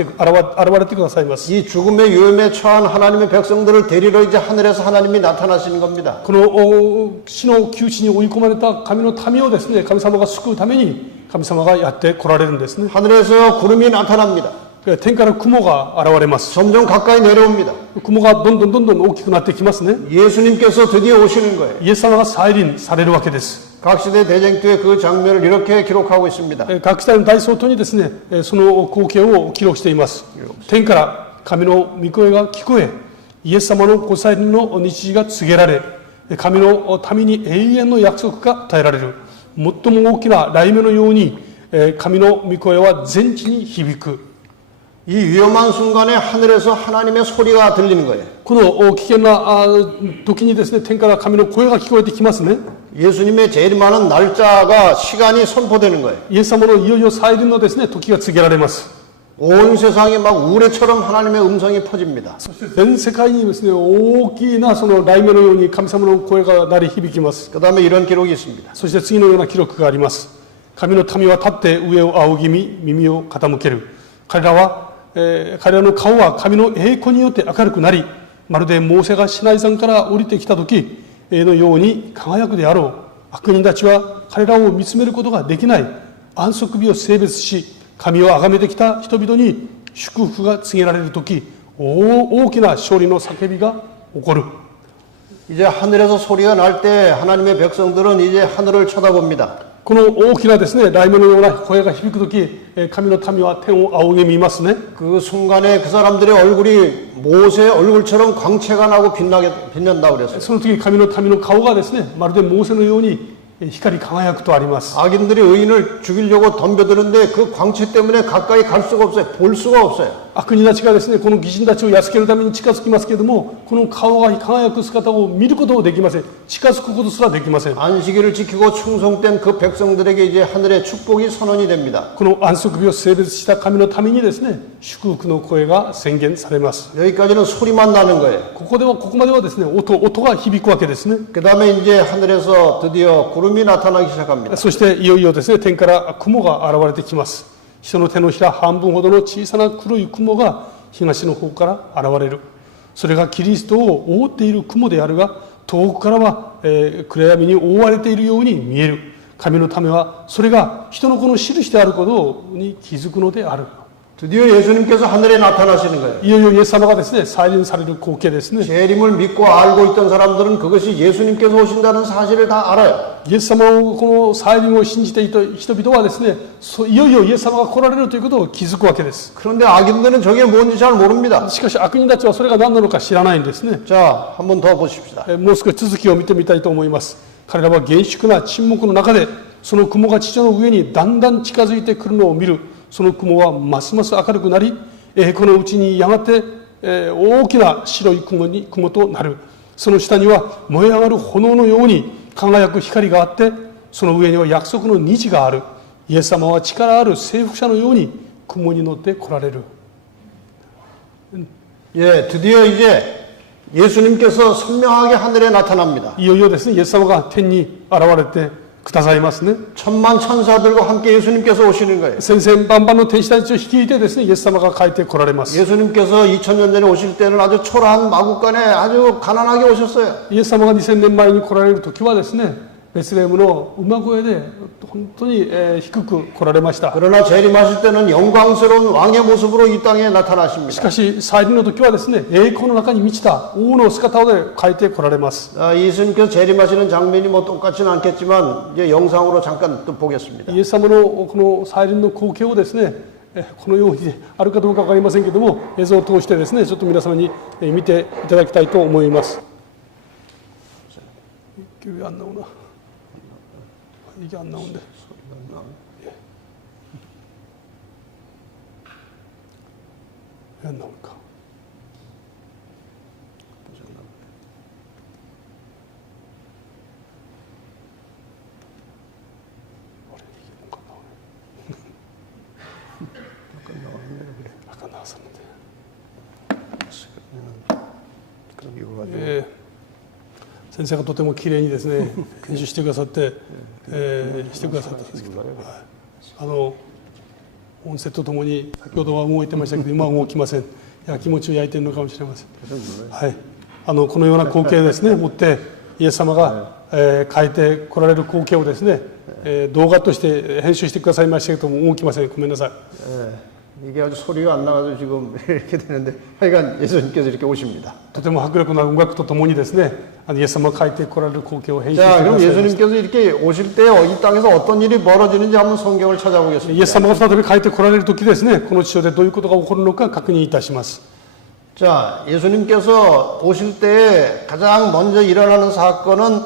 てくださいます。 이 죽음의 위험에 처한 하나님의 백성들을 데리러 이제 하늘에서 하나님이 나타나시는 겁니다. この死の窮地に追い込まれた神の民をですね、神様が救うために神様がやって来られるんですね。 하늘에서 구름이 나타납니다. 天から雲が現れます。 점점 가까이 내려옵니다. 雲がどんどん大きくなってきますね。 예수님께서 드디어 오시는 거예요. イエス様が再臨されるわけです。 각시대 대쟁투의 그 장면을 이렇게 기록하고 있습니다. 各時代の大総統にですね、その光景を記録しています。天から神の御声が聞こえ、イエス様のご再臨の日時が告げられ、神の民に永遠の約束が与えられる。最も大きな雷鳴のように、神の御声は全地に響く。 이 위험한 순간에 하늘에서 하나님의 소리가 들리는 거예요. この危険な時にですね、天から神の声が聞こえてきますね。 예수님의 제일 많은 날짜가 시간이 선포되는 거예요. イエス様のいよいよ再臨のですね、時が告げられます。 온 세상에 막 우레처럼 하나님의 음성이 퍼집니다. そして全世界にですね、大きなその雷鳴のように神様の声が鳴り響きます。 그 다음에 이런 기록이 있습니다. そして次のような記録があります。神の民は立って上を仰ぎ見、耳を傾ける。彼らの顔は神の栄光によって明るくなり、まるでモーセがシナイ山から降りてきた時のように輝くであろう。悪人たちは彼らを見つめることができない。安息日を性別し、神を崇めてきた人々に祝福が告げられる時、大きな勝利の叫びが起こる。 이제 하늘에서 소리가 날 때 하나님의 백성들은 이제 하늘을 쳐다봅니다. この大きなですね、雷鳴のような声が響くとき、神の民は天を仰ぎ見ますね。 그 순간에 그 사람들의 얼굴이 모세의 얼굴처럼 광채가 나고 빛난다고 그랬어요. その時、神の民の顔がですね、まるでモーセのように光り輝くとあります。 악인들이 의인을 죽이려고 덤벼드는데 그 광채 때문에 가까이 갈 수가 없어요. 볼 수가 없어요. 悪人たちがですね、この義人たちを安けるために近づきますけれども、この顔が輝く姿を見ることができません。近づくことすらできません。 안식일을 지키고 충성된 그 백성들에게 이제 하늘의 축복이 선언이 됩니다. この安息日を性別した神のためにですね、祝福の声が宣言されます。 여기까지는 소리만 나는 거예요. ここまではですね、音が響くわけですね。 그 다음에 이제 하늘에서 드디어 구름이 나타나기 시작합니다. そしていよいよですね、天から雲が現れてきます。人の手のひら半分ほどの小さな黒い雲が東の方から現れる。それがキリストを覆っている雲であるが、遠くからは、暗闇に覆われているように見える。神のためはそれが人の子の印であることに気づくのである。 드디어 예수님께서 하늘에 나타나시는 거예요. いよいよイエス様がですね、再臨される光景ですね。 재림을 믿고 알고 있던 사람들은 그것이 예수님께서 오신다는 사실을 다 알아요. イエス様をこの再臨を信じていた人々はですね、いよいよイエス様が来られるということを気づくわけです。 그런데 악인들은 저게 뭔지 잘 모릅니다. しかし悪人たちはそれが何なのか知らないんですね。 자, 한 번 더 보십시다. もう少し続きを見てみたいと思います。彼らは厳粛な沈黙の中で、その雲が地上の上にだんだん近づいてくるのを見る。その雲はますます明るくなり、このうちにやがて、大きな白い雲となる。その下には燃え上がる炎のように輝く光があって、その上には約束の虹がある。イエス様は力ある征服者のように雲に乗って来られる。 예, 드디어 이제 예수님께서 선명하게 하늘에 나타납니다. いよいよですね、イエス様が天に現れてくださいますね。 천만 천사들과 함께 예수님께서 오시는 거예요. 千々万々の天使たちを率いてですね、イエス様が帰って来られます。 예수님께서 2000년 전에 오실 때는 아주 초라한 마국간에 아주 가난하게 오셨어요. イエス様が2000年前に来られる時はですね、ベツレヘムの馬小屋で本当に低く来られました。 그러나 재림하실 때는 영광스러운 왕의 모습으로 이 땅에 し 나타나십니다. かし再臨の時はですね、栄光の中に満ちた王の姿で帰って来られます。 예수님께서 재림하시는 장면이 뭐 똑같지는 않겠지만 이제 영상으로 잠깐 또 보겠습니다. イエス様のこの再臨の光景をですね、このようにあるかどうか分かりませんけども、映像を通してですね、ちょっと皆様に見ていただきたいと思います。 이게 왜 안 나오나? 이게 안 나온대. 왜 안 나올까? 아까 나왔었는데. 그럼 이거 가지고 예. 先生がとてもきれいにですね編集してくださってしてくださったんですけど、音声とともに先ほどは動いてましたけど今は動きません。いや気持ちを焼いているのかもしれません。はい、このような光景ですね持ってイエス様が、変えて来られる光景をですね、動画として編集してくださいましたけども動きません。ごめんなさい。 이게 아주 소리가 안 나가지고 지금 이렇게 되는데 하여간 예수님께서 이렇게 오십니다. とても迫力な音楽とともにですねイエス様が変えて来られる光景を編集して 자, くだ 그럼 さいました。 예수님께서 이렇게 오실 때 이 땅에서 어떤 일이 벌어지는지 한번 성경을 찾아보겠습니다. イエス様が再び帰って来られる時ですね、この地上でどういうことが起こるのか確認いたします。 자, 예수님께서 오실 때 가장 먼저 일어나는 사건은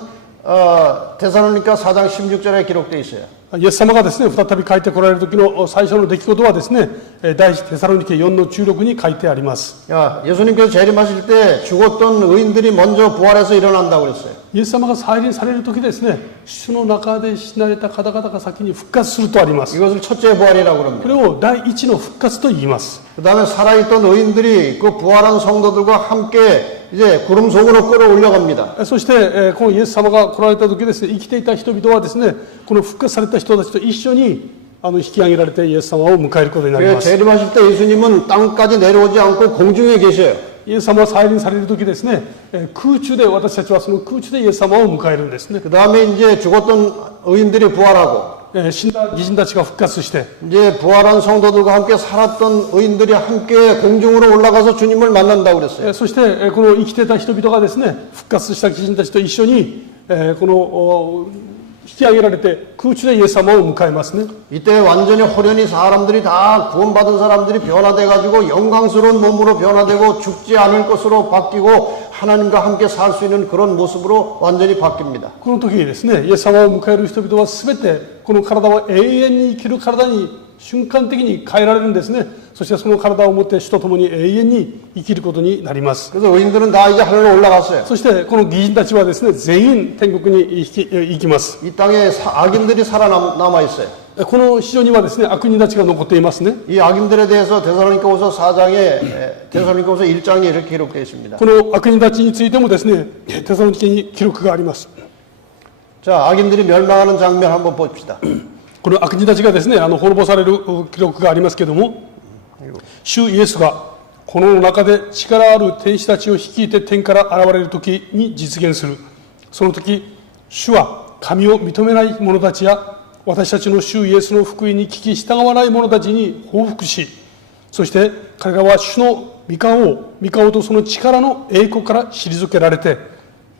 데살로니가 4장 16절에 기록되어 있어요. イエス様がですね、再び帰って来られる時の最初の出来事はですね、第一テサロニケ4の16に書いてあります。 야, 예수님께서 재림하실 때 죽었던 의인들이 먼저 부활해서 일어난다고 그랬어요. イエス様が再臨される時ですね、主の中で死なれた方々が先に復活するとあります。 이것을 첫째 부활이라고 こ 그럽니다. れを第一の復活と言います。 그 다음에 살아있던 의인들이 그 부활한 성도들과 함께 이제 구름 속으로 끌어올려갑니다. そして、このイエス様が来られた時ですね、生きていた人々はですね、この復活された人たちと一緒に引き上げられてイエス様を迎えることになります。 재림하실 때 예수님은 땅까지 내려오지 않고 공중에 계셔요. イエス様は再臨される時ですね、空中で私たちはその空中でイエス様を迎えるんですね。 그 다음에 이제 죽었던 의인들이 부활하고 死んだ義人たちが復活して、 이제 부활한 성도들과 함께 살았던 의인들이 함께 공중으로 올라가서 주님을 만난다고 그랬어요. そしてこの生きてた人々がですね、復活した義人たちと一緒にこの引き上げられて空中でイエス様を迎えますね。 이때 완전히 호련히 사람들이 다 구원받은 사람들이 변화돼 가지고 영광스러운 몸으로 변화되고 죽지 않을 것으로 바뀌고 하나님과 함께 살 수 있는 그런 모습으로 완전히 바뀝니다. この時にですね、イエス様を迎える人々は全てこの体は永遠に生きる体に瞬間的に変えられるんですね。そしてその体を持って主と共に永遠に生きることになります。 그래서 의인들은 다 이제 하늘로 올라갔어요. そしてこの義人たちはですね、全員天国に行きます。 이 땅에 악인들이 살아남아 있어요. この市場にはですね、悪人たちが残っていますね。 이 악인들에 대해서 데살로니가후서 4장에 데살로니가후서 1장에 이렇게 기록되어 있습니다. この悪人たちについてもですね、テサロニケに記録があります。 자, 악인들이 멸망하는 장면 한번 봅시다. この悪人たちがですね、滅ぼされる記録がありますけれども、主イエスがこの中で力ある天使たちを率いて天から現れる時に実現する。その時、主は神を認めない者たちや私たちの主イエスの福音に聞き従わない者たちに報復し、そして彼らは主の御顔とその力の栄光から退けられて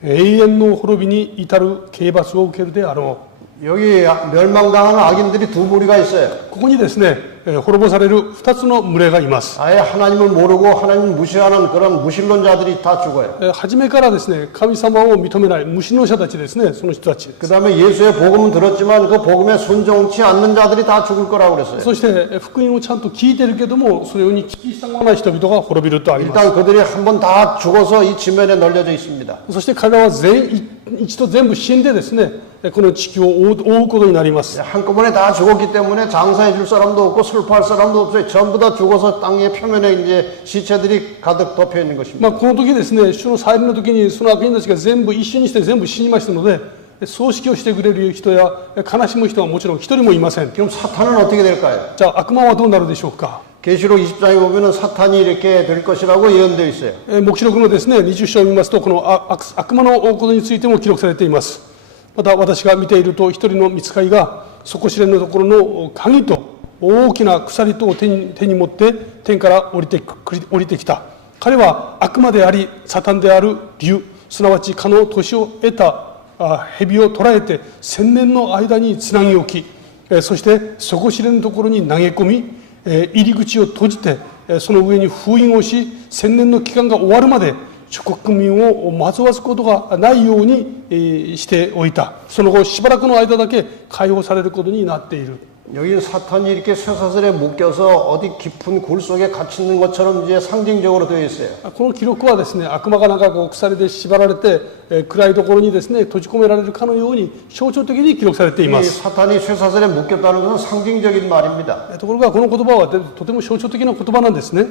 永遠の滅びに至る刑罰を受けるであろう。 여기 멸망당하는 악인들이 두 무리가 있어요. ここにですね、滅ぼされる2つの群れがいます。 아예 하나님을 모르고 하나님을 무시하는 그런 무신론자들이 다 죽어요. 初めからですね、神様を認めない無神論者たちですね、その人たちです。 그 다음에 예수의 복음은 들었지만 그 복음에 순종치 않는 자들이 다 죽을 거라고 그랬어요. そして福音をちゃんと聞いてるけども、それに聞き従わない人々が滅びるとあります。 일단 그들이 한 번 다 죽어서 이 지면에 널려져 있습니다. そして彼らは一度全部死んでですね、この地球を覆うことになります。 한꺼번에 다 죽었기 때문에 장사해 줄 사람도 없고 슬퍼할 사람도 없어요. 전부 다 죽어서 땅의 표면에 이제 시체들이 가득 덮여 있는 것입니다. この時ですね、主の再臨の時にその悪人たちが全部一緒にして全部死にましたので、葬式をしてくれる人や悲しむ人はもちろん一人もいません。 그럼 사탄은 어떻게 될까요? じゃあ悪魔はどうなるでしょうか。 계시록 20장에 보면은 사탄이 이렇게 될 것이라고 예언되어 있어요. 黙示録のですね20章を見ますと、この悪魔のことについても記録されています。また私が見ていると、一人の御使いが底知れぬところの鍵と大きな鎖とを手に持って天から降りてきた。彼は悪魔でありサタンである竜、すなわち蚊の年を得た蛇を捕らえて1000年の間につなぎ置き、そして底知れぬところに投げ込み、入り口を閉じてその上に封印をし、1000年の期間が終わるまで諸国民を惑わすことがないようにしておいた。その後しばらくの間だけ解放されることになっている。 여기 사탄이 이렇게 쇠사슬에 묶여서 어디 깊은 굴 속에 갇혀 있는 것처럼 이제 상징적으로 되어 있어요. この記録はですね、悪魔がなんかこう鎖で縛られて、暗いところにですね閉じ込められるかのように象徴的に記録されていま 이 す。 사탄이 쇠사슬에 묶였다는 것은 상징적인 말입니다. ところがこの言葉はとても象徴的な言葉なんですね。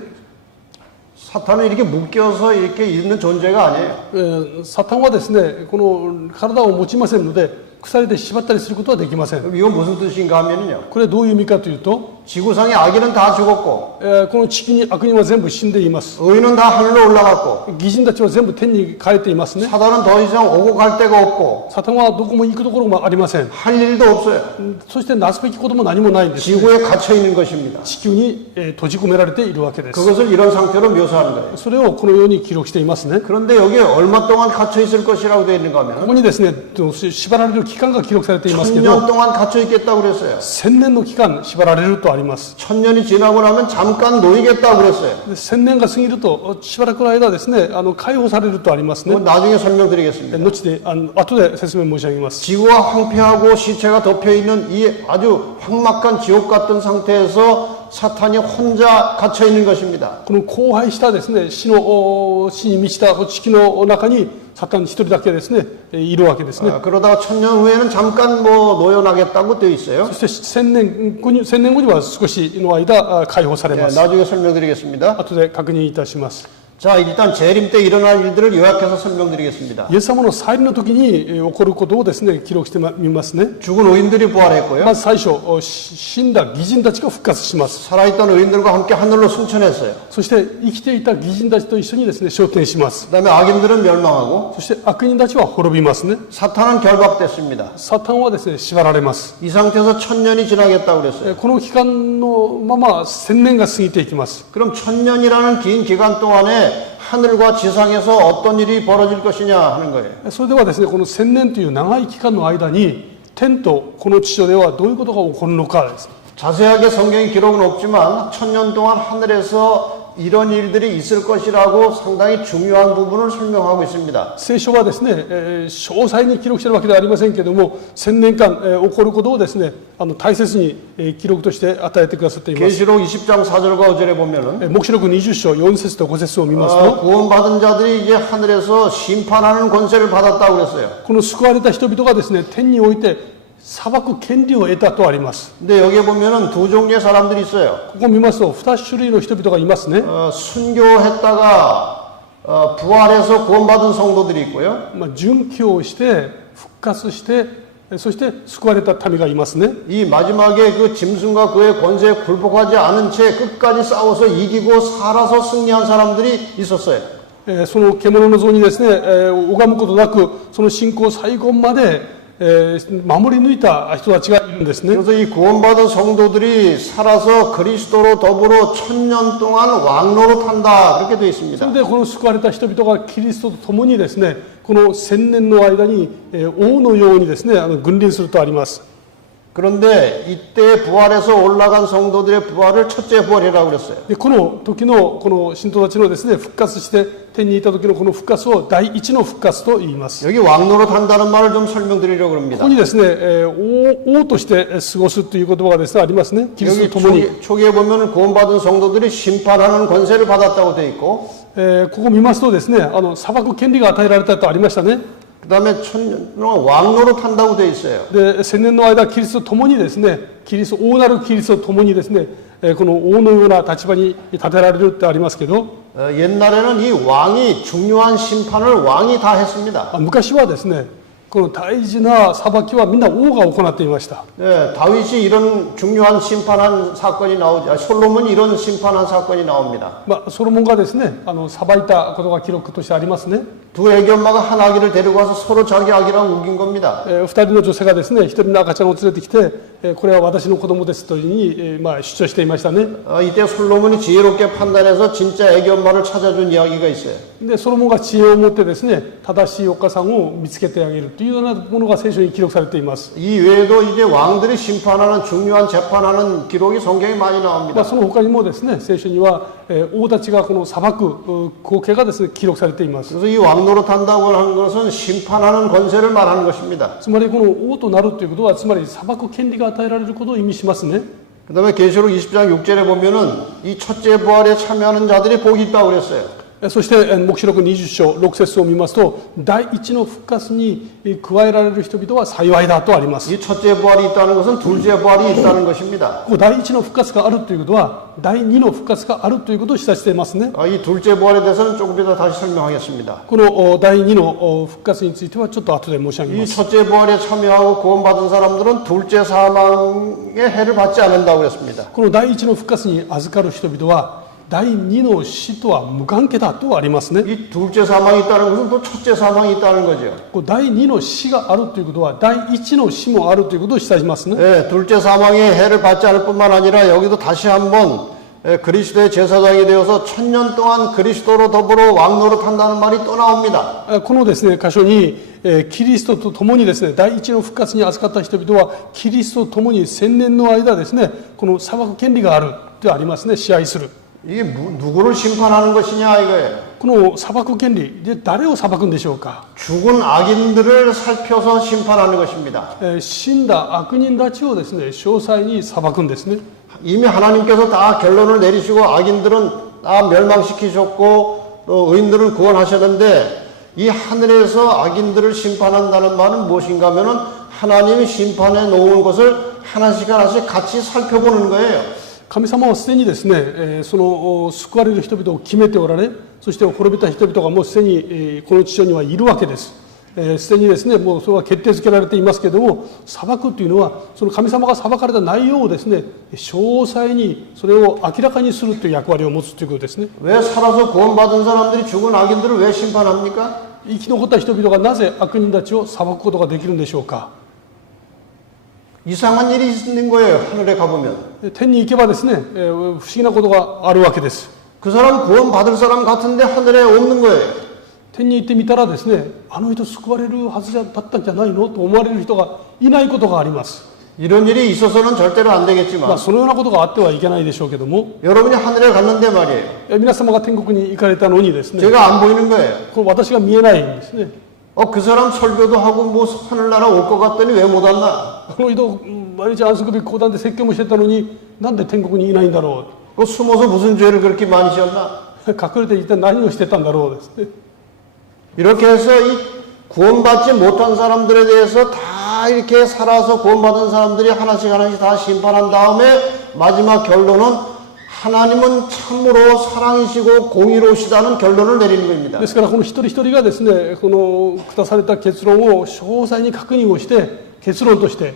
사탄은 이렇게 묶여서 이렇게 있는 존재가 아니에요. サタンはですね、この体を持ちませんので、鎖で縛ったりすることはできません。 그럼 이건 무슨 뜻인가 하면요. これはどういう意味かというと、 지구상의 악인은 다 죽었고 この地球に悪人は全部死んでいます。 의인은 다 하늘로 올라갔고 義人たちは全部天に帰っていますね。 사단은 더 이상 오고 갈 데가 없고 サタンはどこも行くところもありません。 할 일도 없어요. そしてなすべきことも何もないんです。 지구에 갇혀 있는 것입니다. 地球に閉じ込められているわけです。 그것을 이런 상태로 묘사하는 거예요. それをこのように記録していますね。 그런데 여기에 얼마 동안 갇혀 있을 것이라고 되어 있는가 こ 하면 こにですね、縛られる期間が記録されていますけど、 1000년 동안 갇혀 있겠다고 그랬어요. 1000年の期間縛られるとあります。 1000년이 지나고 나면 잠깐 놓이겠다고 그랬어요. で1000年が過ぎるとしばらくの間ですね、解放されるとありますね。 그건 나중에 설명드리겠습니다. 後で後で説明申し上げます。 지구가 황폐하고 시체가 덮여 있는 이 아주 황막한 지옥 같은 상태에서 사탄이 혼자 갇혀 있는 것입니다. この荒廃したですね、死に満ちた地球の中にサタン一人だけですねいるわけですね。 그러다가 1000년 후에는 잠깐 노여나겠다고 되어 있어요. そして1000年後には少しの間解放されます。 나중에 설명드리겠습니다. 後で確認いたします。 자, 일단 재림 때 일어날 일들을 요약해서 설명드리겠습니다. イエス様の再臨の時に起こることをですね記録してみますね。 죽은 의인들이 부활했고요. まず最初死んだ義人たちが復活します。 살아있던 의인들과 함께 하늘로 승천했어요. そして生きていた義人たちと一緒にですね昇天します。 그다음에 악인들은 멸망하고 そして悪人たちは滅びますね。 사탄은 결박됐습니다. サタンはですね縛られます。 이 상태에서 1000년이 지나겠다고 그랬어요. この期間のまま1000年が過ぎていきます。 그럼 1000년이라는 긴 기간 동안에 하늘과 지상에서 어떤 일이 벌어질 것이냐 하는 거예요. それではですねこの1000年という長い期間の間に天とこの地上ではどういうことが起こるのかです。 자세하게 성경에 기록은 없지만 1000년 동안 하늘에서 이런 일들이 있을 것이라고 상당히 중요한 부분을 설명하고 있습니다. 聖書はですね、詳細に記録しているわけではありませんけれども、1000年間、起こることをですね、大切に、記録として与えてくださっています。 계시록 20장 4절과 5절에 보면은 黙示録20章4節と5節を見ますと、 구원받은 자들이 이제 하늘에서 심판하는 권세를 받았다고 그랬어요. この救われた人々がですね、天において裁く権利を得たとあります。 근데 여기에 보면은 두 종류의 사람들이 있어요. ここを見ますと、2種類の人々がいますね。 순교했다가 부활해서 구원받은 성도들이 있고요. 殉教して復活してそして救われた民がいますね。 이 마지막에 그 짐승과 그의 권세에 굴복하지 않은 채 끝까지 싸워서 이기고 살아서 승리한 사람들이 있었어요. その獣の像にですね、拝むことなくその信仰最後まで守り抜いた人たちがいるんですね。 그래서 이 구원받은 성도들이 살아서 그리스도로 더불어 1000년 동안 왕노로 탄다 그렇게 되어 そ 있습니다. れでこの救われた人々がキリストと共にですね、この1000年の間に王のようにですね、君臨するとあります。 그런데 이때 부활해서 올라간 성도들의 부활을 첫째 부활이라고 그랬어요. でこの時のこの信徒たちのですね復活して天にいた時のこの復活を第一の復活と言います。 여기 왕노로 탄다는 말을 좀 설명드리려고 こ 합니다. こにですね、王として過ごすという言葉がですねありますね。キリス 여기 トと共に。 초기에 보면 구원받은 성도들이 심판하는 권세를 받았다고 되어 있고 ここ見ますとですね、裁く権利が与えられたとありましたね。 그 다음에 1000년 동안 왕노로 탄다고 되어 있어요. で1000年の間キリストと共にですね、王なるキリストと共にですね、この王のような立場に立てられるってありますけど、 옛날에는 이 왕이 중요한 심판을 왕이 다 했습니다. 昔はですね、この大事な裁きはみんな王が行っていました。 예, 다윗이 이런 중요한 심판한 사건이 나오지, 솔로몬이 이런 심판한 사건이 나옵니다. ソロモンがですね、裁いたことが記録としてありますね。 두 애기 엄마가 한 아기를 데리고 와서 서로 자기 아기라고 우긴 겁니다. 二人の女性がですね、一人の赤ちゃんを連れてきて、これは私の子供ですというふうに、主張していましたね。 이때 솔로몬이 지혜롭게 판단해서 진짜 애기 엄마를 찾아준 이야기가 있어요. で、ソロモンが知恵を持ってですね、正しいお母さんを見つけてあげるというようなものが聖書に記録されています。 이 외에도 이제 왕들이 심판하는 중요한 재판하는 기록이 성경에 많이 나옵니다. その他にもですね、聖書には、王たちがこの裁く光景がですね、記録されています。 그래서 이 왕노릇한다고 하는 것은 심판하는 권세를 말하는 것입니다. つまりこの王となるということは、つまり裁く権利が与えられることを意味しますね。 그 다음에 계시록 20장 6절에 보면은 이 첫째 부활에 참여하는 자들이 복이 있다고 그랬어요. そして黙示録20章6節を見ますと、第一の復活に加えられる人々は幸いだとあります。 이 첫째 부활이 있다는 것은 둘째 부활이 있다는 것입니다. ここ第一の復活があるということは、第二の復活があるということを示唆していますね。 이 둘째 부활에 대해서는 조금 이따 다시 설명하겠습니다. この第二の復活についてはちょっと後で申し上げま 이 す。 첫째 부활에 참여하고 구원받은 사람들은 둘째 사망의 해를 받지 않는다고 그랬습니다. この第一の復活に預かる人々は、第二の死とは無関係だとありますね。 이 둘째 사망이 있다는 것은 또 첫째 사망이 있다는 거죠. こう第二の死があるということは、第一の死もあるということを示唆しますね。 예, 둘째 사망의 해를 받지 않을 뿐만 아니라 여기도 다시 한번 그리스도의 제사장이 되어서 1000년 동안 그리스도로 더불어 왕노릇한다는 말이 또 나옵니다. このですね、箇所に、キリストと共にですね、第一の復活に預かった人々は、キリストと共に1000年の間ですね、この裁く権利があるとありますね、支配する。 이게 누구를 심판하는 것이냐 이거예요. この裁く権利で誰を裁くんでしょうか。 죽은 악인들을 살펴서 심판하는 것입니다. 死んだ悪人たちをですね、詳細に裁くんですね。 이미 하나님께서 다 결론을 내리시고 악인들은 다 멸망시키셨고 또 의인들은 구원하셨는데 이 하늘에서 악인들을 심판한다는 말은 무엇인가 하면은 하나님이 심판해 놓은 것을 하나씩 하나씩 같이 살펴보는 거예요. 神様はすでにですね、その救われる人々を決めておられ、そして滅びた人々がもうすでにこの地上にはいるわけです。すでにですね、もうそれは決定づけられていますけれども、裁くというのはその神様が裁かれた内容をですね、詳細にそれを明らかにするという役割を持つということですね。 왜 살아서 구원받은 사람들이 죽은 악인들을 왜 심판합니까? 生き残った人々がなぜ悪人たちを裁くことができるんでしょうか。 이상한 일이 있는 거예요. 하늘에 가보면. 天に行けばですね、不思議なことがあるわけです。 그 사람 구원받을 사람 같은데 하늘에 없는 거예요. 天に行ってみたらですね、あの人救われるはずだったんじゃないのと思われる人がいないことがあります。 이런 일이 있어서는 절대로 안 되겠지만 そのようなことがあってはいけないでしょうけども、 여러분이 하늘에 갔는데 말이에요. 皆様が天国に行かれたのにですね、 제가 안 보이는 거예요. これ私が見えないんですね。 그 사람 설교도 하고 뭐 하늘나라 올 것 같더니 왜 못 왔나? この人毎日安息日講談で説教もしてたのになんで天国にいないんだろ 숨어서 무슨 죄를 그렇게 많이 지었나? う。隠れて一体何をしてたんだろうですね。 이렇게 해서 이 구원받지 못한 사람들에 대해서 다 이렇게 살아서 구원받은 사람들이 하나씩 하나씩 다 심판한 다음에 마지막 결론은 하나님은 참으로 사랑이시고 공의로우시다는 결론을 내리는 겁니다. ですからこの一人一人がですね、この下された結論を詳細に確認をして結論として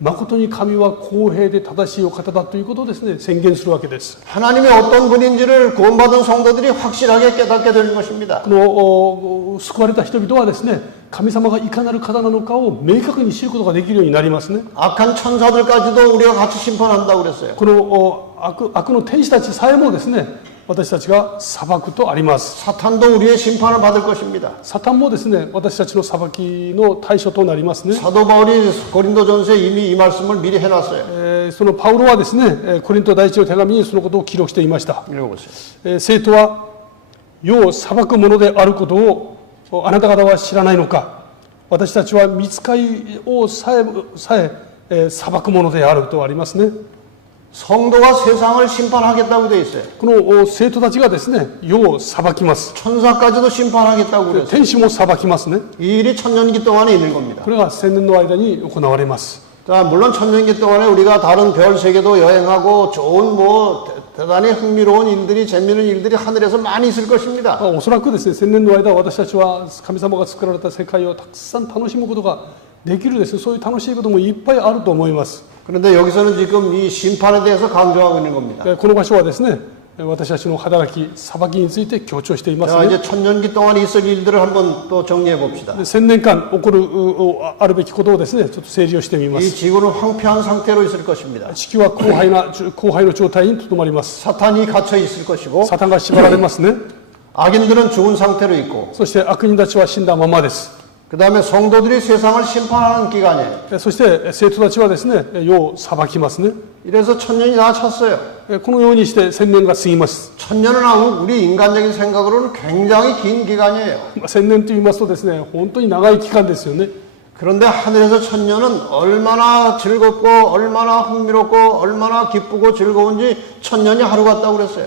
誠に神は公平で正しいお方だということをですね、宣言するわけです。 하나님이 어떤 분인지를 구원받은 성도들이 확실하게 깨닫게 되는 것입니다. この救われた人々はですね、神様がいかなる方なのかを明確に知ることができるようになりますね。 악한 천사들까지도 우리가 같이 심판한다고 그랬어요. この悪の天使たちさえもですね、私たちが裁くとあります。 사탄도 우리의 심판을 받을 것입니다. サタンもですね、私たちの裁きの対象となりますね。 사도 바울이 고린도전서에 이미 이 말씀을 미리 해놨어요. そのパウロはですね、コリント第一の手紙にそのことを記録していました。 읽어보세요. 生徒は世を裁くものであることをあなた方は知らないのか。私たちは御使いをさえ裁くものであるとありますね。 성도가 세상을 심판하겠다고 돼 있어요. この生徒たちがですね、世を裁きます。 천사까지도 심판하겠다고 그랬어요. 天使も裁きますね。 이 일이 천년기 동안에 있는 겁니다. これが千年の間に行われます。 자, 물론 천년기 동안에 우리가 다른 별 세계도 여행하고 좋은 뭐 대단히 흥미로운 일들이, 재미있는 일들이 하늘에서 많이 있을 것입니다. おそらくですね、1000年の間、私たちは神様が作られた世界をたくさん楽しむことができるですね、そういう楽しいこともいっぱいあると思います。 그런데 여기서는 지금 이 심판에 대해서 강조하고 있는 겁니다. この場所はですね、私たちの働き、裁きについて強調しています 자, ね。 이제 천년기 동안 있을 일들을 한번 또 정리해 봅시다. 1000年間起こるあるべきことをですね、ちょっと整理をしてみま 이 す。 지구는 황폐한 상태로 있을 것입니다. 地球は荒廃の状態にとどまります。 사탄이 갇혀 있을 것이고 サタンが縛られますね。 악인들은 죽은 상태로 있고 そして悪人たちは死んだままです。 그 다음에 성도들이 세상을 심판하는 기간이에요. そして生徒たちはですね、世を裁きますね。 이래서 천년이 다 찼어요. このようにして1000年が過ぎます。 천년은 아무 우리 인간적인 생각으로는 굉장히 긴 기간이에요. 1000年と言いますとですね、本当に長い期間ですよね。 그런데 하늘에서 천년은 얼마나 즐겁고 얼마나 흥미롭고 얼마나 기쁘고 즐거운지 천년이 하루 같다고 그랬어요.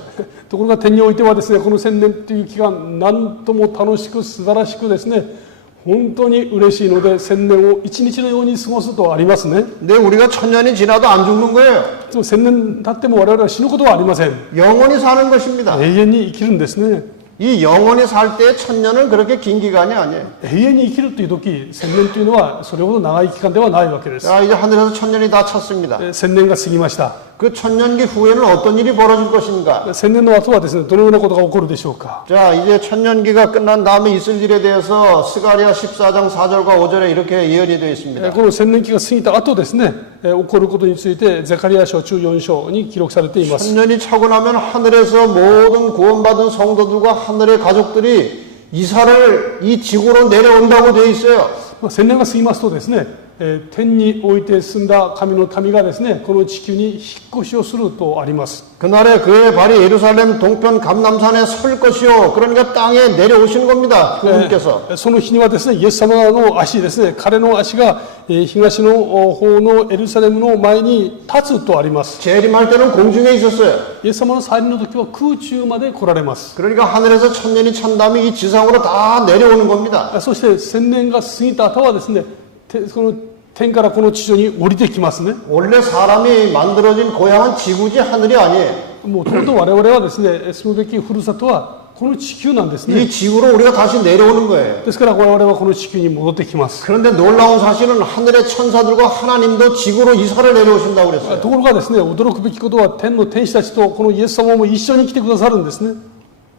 ところが天においてはですね、この1000年という期間、なんとも楽しく素晴らしくですね、本当に嬉しいので1000年を一日のように過ごすとありますね。 근데 우리가 천년이 지나도 안 죽는 거예요. 1000年経っても我々は死ぬことはありません。 영원히 사는 것입니다. 永遠に生きるんですね。 이 영원히 살 때 천년은 그렇게 긴 기간이 아니에요. 永遠に生きるという時、1000年というのはそれほど長い期間ではないわけです。 자, 이제 하늘에서 천년이 다 찼습니다. 1000年が過ぎました。 그 천년기 후에는 어떤 일이 벌어질 것인가? 1000年の後はですね、どのようなことが起こるでしょうか。 자, 이제 천년기가 끝난 다음에 있을 일에 대해서 스가랴 14장 4절과 5절에 이렇게 예언이 되어 있습니다. この1000年期が過ぎた後ですね、起こることについてゼカリア書中4章に記録されています。 천년이 차고 나면 하늘에서 모든 구원받은 성도들과 하늘의 가족들이 이사를 이 지구로 내려온다고 되어 있어요. 1000年が過ぎますとですね、天において住んだ神の民がですね、この地球に引っ越しをするとあります。 그날에 그의 발이 예루살렘 동편 감람산에 설 것이요. 그러니까 땅에 내려오시는 겁니다. 그분께서. その日にはですね、イエス様の足ですね、彼の足が東の方のエルサレムの前に立つとあります。 재림할 때는 공중에 있었어요. イエス様の再臨の時は空中まで来られます。 그러니까 하늘에서 천년이 찬 다음에 이 지상으로 다 내려오는 겁니다. そして1000年が過ぎた後はですね、この天からこの地上に降りてきますね。 원래 사람이 만들어진 고향은 지구지 하늘이 아니에요. もうとうとう我々はですね、住むべきふるさとはこの地球なんですね。 이 지구로 우리가 다시 내려오는 거예요. ですから我々はこの地球に戻ってきます。 그런데 놀라운 사실은 하늘의 천사들과 하나님도 지구로 이사를 내려오신다고 그랬어요. ところがですね、驚くべきことは天の天使たちとこのイエス様も一緒に来てくださるんですね。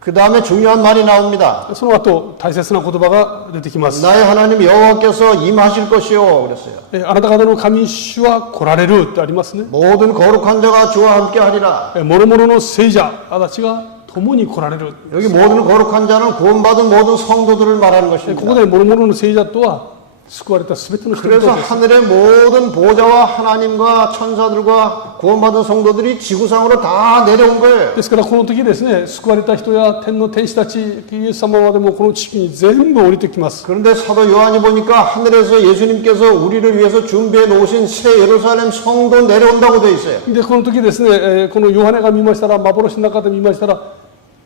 그 다음에 중요한 말이 나옵니다. その後大切な言葉が出てきます。 나의 하나님 여호와께서 임하실 것이요 그랬어요. あなた方の神主は来られるとありますね。 모든 거룩한 자가 주와 함께 하리라. 諸々の聖者たちが共に来られる。 여기 모든 거룩한 자는 구원받은 모든 성도들을 말하는 こ 것입니다. こで諸々の聖者とは救われたすべての人々 그래서 です。 하늘의 모든 보좌와 하나님과 천사들과 구원받은 성도들이 지구상으로 다 내려온 거예요. ですからこの時ですね、救われた人や天の天使たち、イエス様までもこの地球に全部降りてきます。 그런데 사도 요한이 보니까 하늘에서 예수님께서 우리를 위해서 준비해 놓으신 새 예루살렘 성도 내려온다고 돼 있어요. でこの時ですね、このヨハネが見ましたら、幻の中で見ましたら、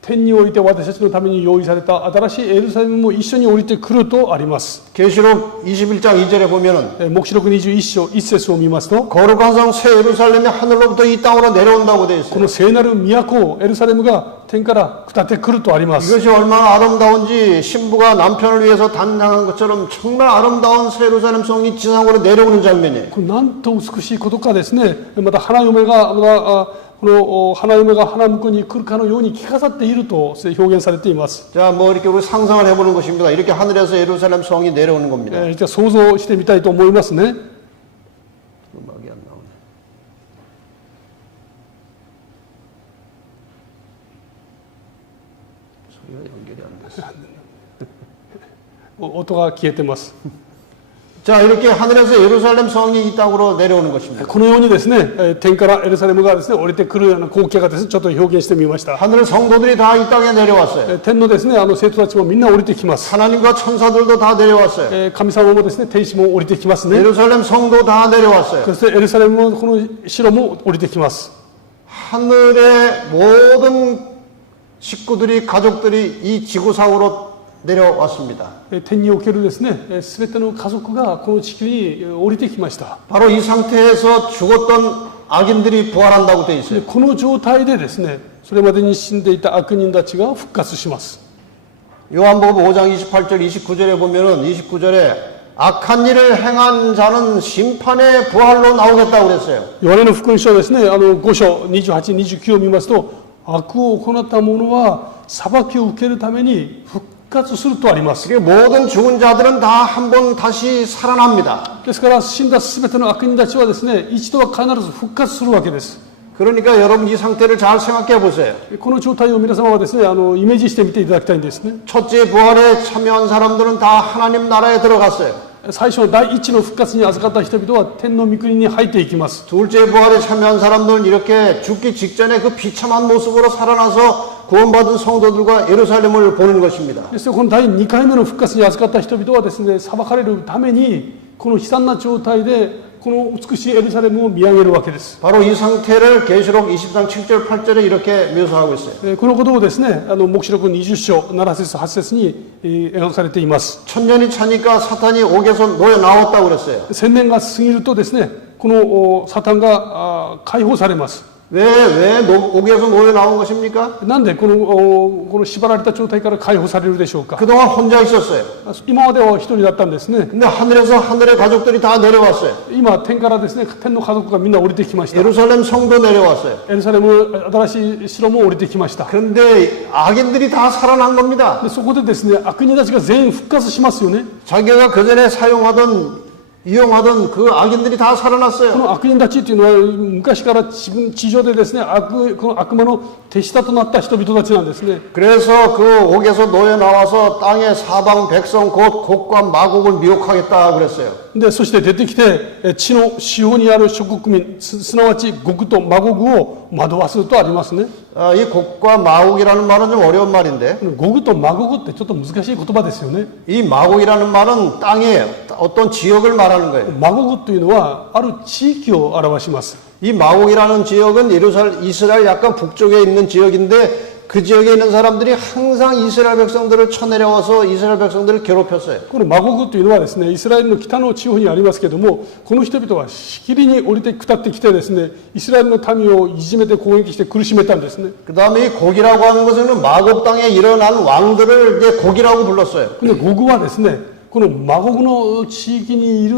天において私たちのために用意された新しいエルサレムも一緒に降りてくるとあります。 계시록 21장 2절에 보면은 黙示録21章1節を見ますと、 거룩한 성 새 예루살렘이 하늘로부터 이 땅으로 내려온다고 돼 こ 있어요. の聖なる都エルサレムが天から下ってくるとあります。 이것이 얼마나 아름다운지 신부가 남편을 위해서 단장한 것처럼 정말 아름다운 새 예루살렘 성이 지상으로 내려오는 장면이에요. これなんと美しいことかですね。また花嫁がこの花嫁が花婿に来るかのように着飾っていると表現されています。 자, 뭐 이렇게 우리 상상을 해보는 것입니다. 이렇게 하늘에서 예루살렘 성이 내려오는 겁니다. じゃあ想像してみたいと思いますね。 음악이 안 나오네. 소리가 연결이 안 됐어. 音が消えてます。 자, 이렇게 하늘에서 예루살렘 성이 이 땅으로 내려오는 것입니다. このようにですね、天からエルサレムがですね降りてくるような光景がですねちょっと表現してみました。 하늘 성도들이 다 이 땅에 내려왔어요. 天のですね生徒たちもみんな降りてきます。 하나님과 천사들도 다 내려왔어요. 神様もですね天使も降りてきますね。 예루살렘 성도 다 내려왔어요. そしてエルサレムのこの城も降りてきます。 하늘의 모든 식구들이 가족들이 이 지구상으로 내려왔습니다. 天におけるですねすべての家族がこの地球に降りてきました。 바로 이 상태에서 죽었던 악인들이 부활한다고 돼 で 있어요. この状態でですね、それまでに死んでいた悪人たちが復活します。 요한복음 5장 28절 29절에 보면은 29절에 악한 일을 행한 자는 심판의 부활로 나오겠다고 그랬어요. ヨハネの福音書はですね、5章28、29を見ますと、悪を行った者は裁きを受けるために復活するとあります。 그게 모든 죽은 자들은 다 한 번 다시 살아납니다. ですから死んだすべての悪人たちはですね、一度は必ず復活するわけです。 그러니까 여러분 이 상태를 잘 생각해 보세요. この状態を皆様はですね、イメージしてみていただきたいんですね。 첫째 부활에 참여한 사람들은 다 하나님 나라에 들어갔어요. 最初の第一の復活に預かった人々は天の御国に入っていきます。 둘째 부활에 참여한 사람들은 이렇게 죽기 직전에 그 비참한 모습으로 살아나서 구원받은 성도들과 예루살렘을 보는 것입니다. ですからこの第2回目の復活に預かった人々はですね、裁かれるためにこの悲惨な状態でこの美しいエルサレムを見上げるわけです。 바로 이 상태를 계시록 20장 7절 8절에 이렇게 묘사하고 있어요. このことをですね、黙示録20章7節8節に描かれています。 천년이 차니까 사탄이 옥에서 놓여 나왔다고 그랬어요. 1000年が過ぎるとですね、このサタンが解放されます。 왜 옥에서 놓여 나온 것입니까? なんでこの縛られた状態から解放されるでしょうか。 그동안 혼자 있었어요. 今までは一人だったんですね。 근데 하늘에서 하늘의 가족들이 다 내려왔어요. 今天からですね、天の家族がみんな降りてきました。 예루살렘 성도 내려왔어요. エルサレム新しい城も降りてきました。 그런데 악인들이 다 살아난 겁니다. でそこでですね、悪人たちが全員復活しますよね。 자기가 그전에 이용하던 그 악인들이 다 こ 살아났어요. の悪人たちっていうのは昔から地上でですね、この悪魔の手下となった人々たちなんですね。 그래서 그 옥에서 놓여 나와서 땅의 사방 백성 곧 곡과 마곡을 미혹하겠다 그랬어요. でそして出てきて地の四方にある諸国民 すなわち極とマゴグを惑わすとありますね。 이 곡과 마곡이라는 말은 좀 어려운 말인데 ゴグとマゴグってちょっと難しい言葉ですよね。 이 마곡이라는 말은 땅의 어떤 지역을 말하는 거예요. マゴグというのはある地域を表します。 이 마곡이라는 지역은 이스라엘 약간 북쪽에 있는 지역인데 그 지역에 있는 사람들이 항상 이스라엘 백성들을 쳐내려와서 이스라엘 백성들을 괴롭혔어요. このマゴグというのはですね、イスラエルの北の地方にありますけれども、この人々はしきりに降りて下ってきてですね、イスラエルの民をいじめて攻撃して苦しめたんですね。 그 다음에 이 곡이라고 하는 것은 마곡 땅에 일어난 왕들을 이제 곡이라고 불렀어요. でゴグはですね、このマゴグの地域にいる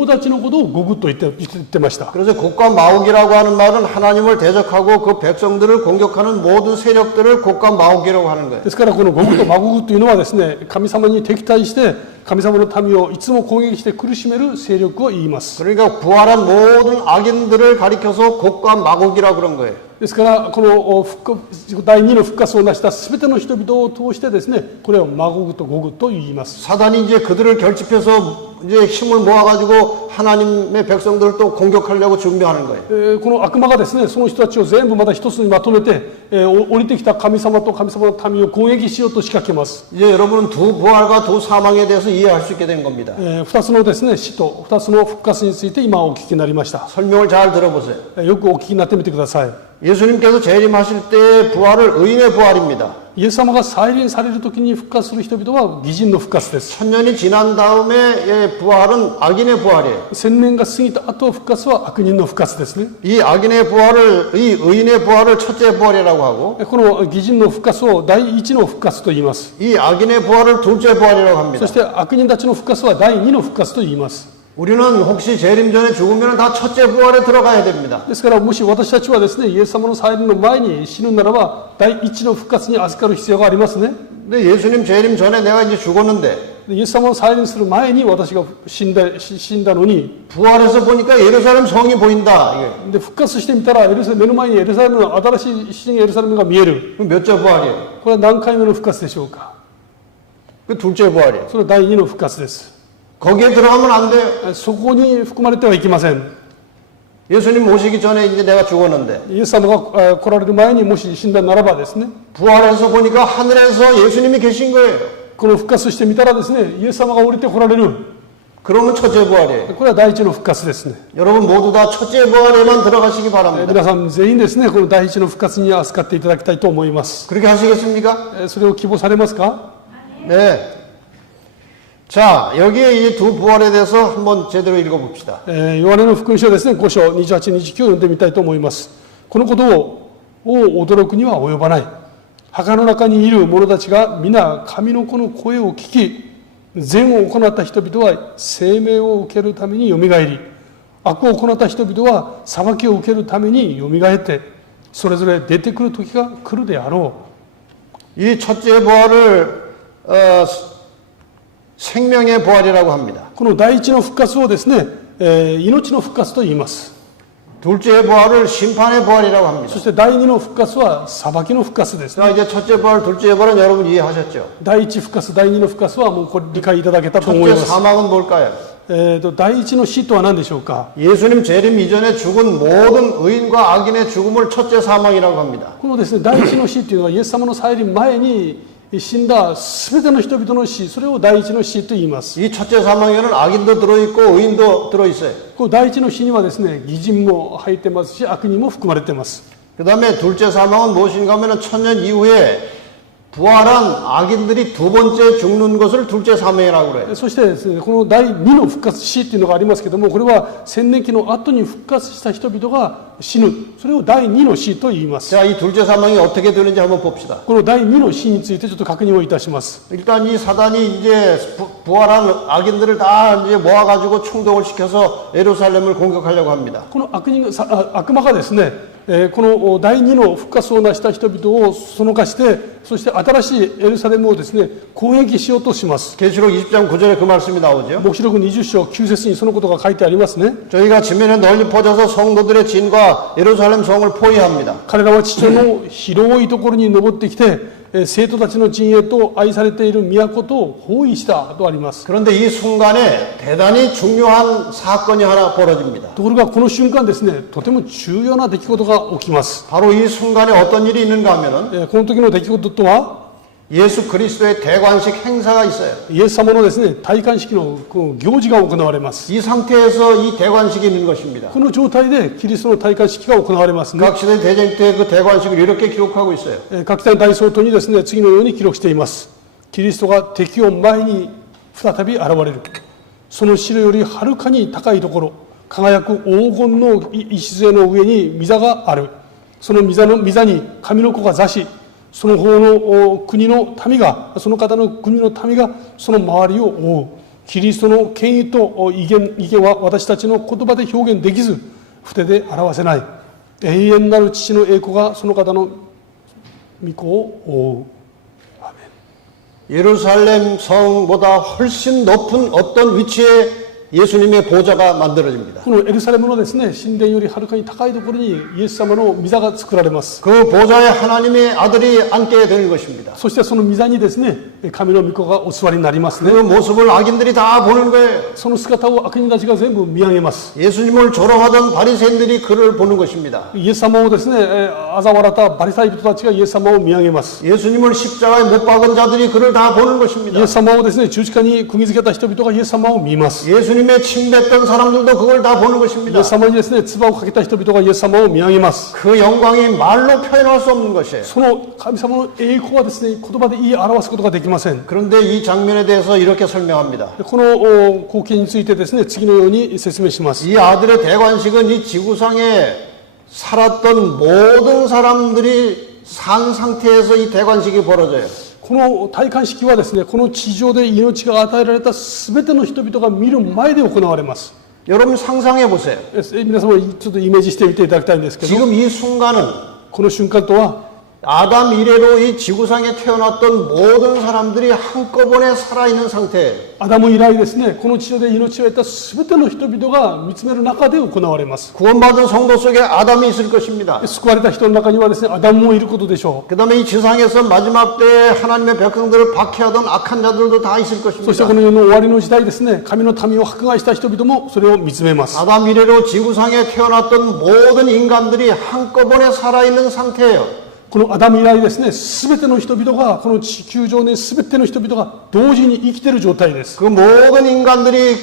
王たちのことをゴグと言ってました。 그래서 곡과 마옥이라고 하는 말은 하나님을 대적하고 그 백성들을 공격하는 모든 세력들을 곡과 마옥이라고 하는 거예요. ですからこのゴグとマゴグというのはですね、神様に敵対して神様の民をいつも攻撃して苦しめる勢力を言います。 그러니까 부활한 모든 악인들을 가리켜서 곡과 마곡이라고 그런 거예요. ですからこの第2の復活を成した全ての人々を通してですね、これをマゴグとゴグと言います。 사단이 이제 그들을 결집해서 이제 힘을 모아가지고 하나님의 백성들을 또 공격하려고 준비하는 거예요. この悪魔がですね、その人たちを全部また一つにまとめて、降りてきた神様と神様の民を攻撃しようと仕掛けます。 이제 여러분은 두 부활과 두 사망에 대해서 이해할 수 있게 된 겁니다. 2つのですね、死と2つの復活について今お聞きになりました。 설명을 잘 들어보세요. よくお聞きになってみてください。 예수님께서 재림하실 때 부활을 의인의 부활입니다. イエス様が再臨される時に復活する人々は義人の復活です。 천년이 지난 다음에 부활은 악인의 부활이에요. 1000年が過ぎた後復活は悪人の復活ですね。 이 악인의 부활을 이 의인의 부활을 첫째 부활이라고 하고 この義人の復活を第一の復活と言います。 이 악인의 부활을 둘째 부활이라고 합니다. そして悪人たちの復活は第二の復活と言います。 우리는 혹시 재림 전에 죽으면 다 첫째 부활에 들어가야 됩니다. ですからもし私たちはですね、イエス様の再臨の前に死ぬならば第一の復活に預かる必要がありますね。 근데 예수님 재림 전에 내가 이제 죽었는데 イエス様の再臨する前に私が死んだのに、 부활해서 보니까 예루살렘 성이 보인다. 이게 で復活してみたら目の前にエルサレムの新しい新エルサレムが見える。 몇째 부활이에요? これは何回目の復活でしょうか。 그 둘째 부활이에요. それは第二の復活です。 거기에 들어가면 안 돼요. そこに含まれてはいけません。 예수님 오시기 전에 이제 내가 죽었는데 イエス様が来られる前にもし死んだならばですね、 부활해서 보니까 하늘에서 예수님이 계신 거예요. この復活してみたらですね、イエス様が降りて来られる。 그러면 첫째 부활이에요. これは第一の復活ですね。 여러분 모두 다 첫째 부활에만 들어가시기 바랍니다. 皆さん全員ですね、この第一の復活に預かっていただきたいと思います。 그렇게 하시겠습니까? それを希望されますか？ 네. 자, 여기에 이 두 부활에 대해서 한번 제대로 읽어봅시다. ヨハネの福音書ですね、5章28、29を読んでみたいと思います。このことを驚くには及ばない。墓の中にいる者たちが皆神の子の声を聞き、善を行った人々は生命を受けるためによみがえり、悪を行った人々は裁きを受けるためによみがえって、それぞれ出てくる時が来るであろう。 이 첫째 부활을 생명의 부활이라고 합니다. この第一の復活をですね、命の復活と言います。 둘째 부활을 심판의 부활이라고 합니다. そして第二の復活は裁きの復活ですね。 자, 이제 첫째 부활, 둘째 부활은 여러분 이해하셨죠? 第一復活、第二の復活はもうこれ理解いただけたと思い 첫째 ます。 사망은 뭘까요? 第一の死とは何でしょうか。 예수님 재림 이전에 죽은 모든 의인과 악인의 죽음을 첫째 사망이라고 합니다. このですね、第一の死というのはイエス様の再臨前に死んだすべての人々の死、それを第一の死と言います。 이 첫째 사망에는 악인도 들어있고 의인도 들어있어요. この第一の死にはですね、義人も入ってますし、悪人も含まれています。 그 다음에 둘째 사망은 무엇인가 하면 천년 이후에 부활한 악인들이 두 번째 죽는 것을 둘째 사망이라고 그래요. そしてですね、この第二の復活死っていうのがありますけども、これは千年期の後に復活した人々が死ぬ、それを第二の死と言います。 자, 이 둘째 사망이 어떻게 되는지 한번 봅시다. この第二の死についてちょっと確認をいたします。 일단 이 사단이 이제 부활한 악인들을 다 이제 모아가지고 충동을 시켜서 예루살렘을 공격하려고 합니다. この悪魔がですね、この第二の復活を成した人々をそのかして、そして新しいエルサレムをですね、攻撃しようとします。 계시록 20장 9절에 그 말씀이 나오죠. 黙示録20章9節にそのことが書いてありますね。 저희가 지면에 널리 퍼져서 성도들의 진과 예루살렘 성을 포위합니다. 彼らは地上の広いところに登ってきて、生徒たちの陣営と愛されている都と包囲したとあります。 그런데 이 순간에 대단히 중요한 사건이 하나 벌어집니다. ところがこの瞬間ですね、とても重要な出来事が起きます。 바로 이 순간에 어떤 일이 있는가 하면은 この時の出来事とは、 예수 그리스도의 대관식 행사가 있어요. イエス様のですね、戴冠式のこの行事が行われます。 이 상태에서 이 대관식이 있는 것입니다. この状態でキリストの戴冠式が行われますね。 각 시대 대쟁 때 그 대관식을 이렇게 기록하고 있어요. 各体大総統にですね、次のように記録しています。キリストが敵を前に再び現れる。その城よりはるかに高いところ、輝く黄金の礎の上に御座がある。その御座に神の子が座し、その方の国の民が、その方の国の民がその周りを覆う。キリストの権威と威厳は私たちの言葉で表現できず、筆で表せない。永遠なる父の栄光がその方の御子を覆う。 예루살렘 성보다 훨씬 높은 어떤 위치에 예수님의 보좌가 만들어집니다. このエルサレムのですね、神殿よりはるかに高いところにイエス様の御座が作られます。 그 보좌에 하나님의 아들이 앉게 되는 것입니다. そしてその御座にですね、神の御子がお座りになりますね。 그 모습을 악인들이 다 보는 거예요. その姿を悪人たちが全部見上げます。 예수님을 조롱하던 바리새인들이 그를 보는 것입니다. イエス様をですね、嘲笑ったバリサイ人たちがイエス様を見上げます。 예수님을 십자가에 못 박은 자들이 그를 다 보는 것입니다. イエス様をですね、十字架に釘付けた人々がイエス様を見ます。 예수님의 침뱉던 사람들도 그걸 다 보는 イ 것입니다. エス様にですね、唾をかけた人々がイエス様を見上げます。 그 영광이 말로 표현할 수 없는 것이에요. その神様の栄光はですね、言葉で言い表すことができません。 그런데 이 장면에 대해서 이렇게 설명합니다. この光景についてですね、次のように説明します。 이 아들의 대관식은 이 지구상에 살았던 모든 사람들이 산 상태에서 이 대관식이 벌어져요. この戴冠式はですね、この地上で命が与えられたすべての人々が見る前で行われます。 여러분 상상해 보세요. 皆様ちょっとイメージしてみていただきたいんですけど、 지금 이 순간은 この瞬間とは 아담 이래로 이 지구상에 태어났던 모든 사람들이 한꺼번에 살아있는 상태예요. アダム以来ですね、この地上で命を得たすべての人々が見つめる中で行われます。 구원받은 성도 속에 아담이 있을 것입니다. 救われた人の中にはですね、アダムもいることでしょ 그 다음에 이 지상에서 마지막 때에 하나님의 백성들을 박해하던 악한 자들도 다 있을 う。そして 것입니다. この世の終わりの時代ですね、神の民を迫害した人々もそれを見つめます。 아담 이래로 지구상에 태어났던 모든 인간들이 한꺼번에 살아있는 상태예요. このアダム以来ですね、すべての人々が、この地球上にすべての人々が同時に生きている状態です。 그 모든 인간들이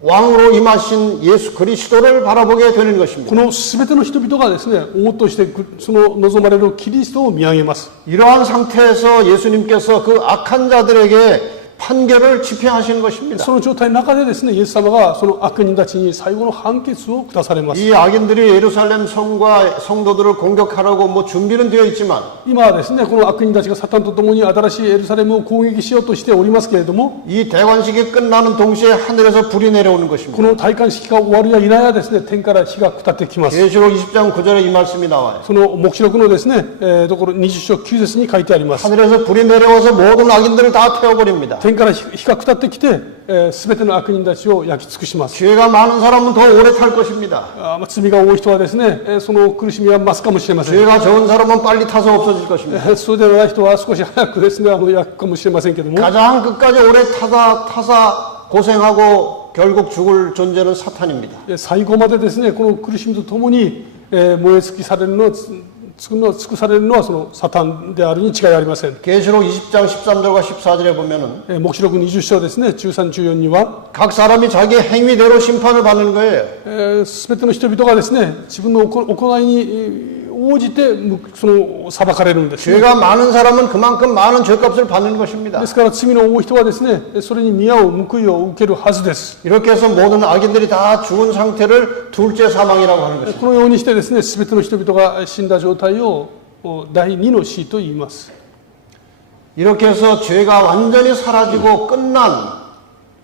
왕으로 임하신 예수 그리스도를 바라보게 되는 こ 것입니다. のすべての人々がですね、王としてその望まれるキリストを見上げます。 이러한 상태에서 예수님께서 그 악한 자들에게 판결을 집행하시는 것입니다. その状態の中でですね、イエス様がその悪人たちに最後の判決を下されます。 이 악인들이 예루살렘 성과 성도들을 공격하라고 뭐 준비는 되어 있지만 今はですね、この悪人たちがサタンと共に新しいエルサレムを攻撃しようとしておりますけれども、 이 대관식이 끝나는 동시에 하늘에서 불이 내려오는 こ 것입니다. の戴冠式が終わるや否やですね、天から火が下ってきます。 계시록 20장 9절에 이 말씀이 나와요. その黙示録のですね、ところ20章9節に書いてあります。 하늘에서 불이 내려와서 모든 악인들을 다 태워버립니다. 天から火が下ってきて、すべての悪人たちを焼き尽くします。 죄가 많은 사람은 더 오래 탈 것입니다. 罪が多い人はですね、その苦しみは増すかもしれません。 죄가 적은 사람은 빨리 타서 없어질 것입니다. そうではない人は少し早くですね、焼くかもしれませんけども、 가장 끝까지 오래 타사 고생하고 결국 죽을 존재는 사탄입니다. 最後までですね、この苦しみとともに、燃え尽くされるのは尽くされるのはそのサタンであるに違いありません。 계시록 20장 13절과 14절에 보면은 黙示録20章ですね、13、14には、 각 사람이 자기 행위대로 심판을 받는 거예요. すべての人々がですね、自分の行いに応じてその裁かれるんです、ね。 죄가 많은 사람은 그만큼 많은 죄값을 받는 것입니다. ですから罪の多い人はですね、それに見合う報いを受けるはずです。 이렇게 해서 모든 악인들이 다 죽은 상태를 둘째 사망이라고 하는 것입니다. このようにしてですね、すべての人々が死んだ状態を第二の死と言います。 이렇게 해서 죄가 완전히 사라지고 끝난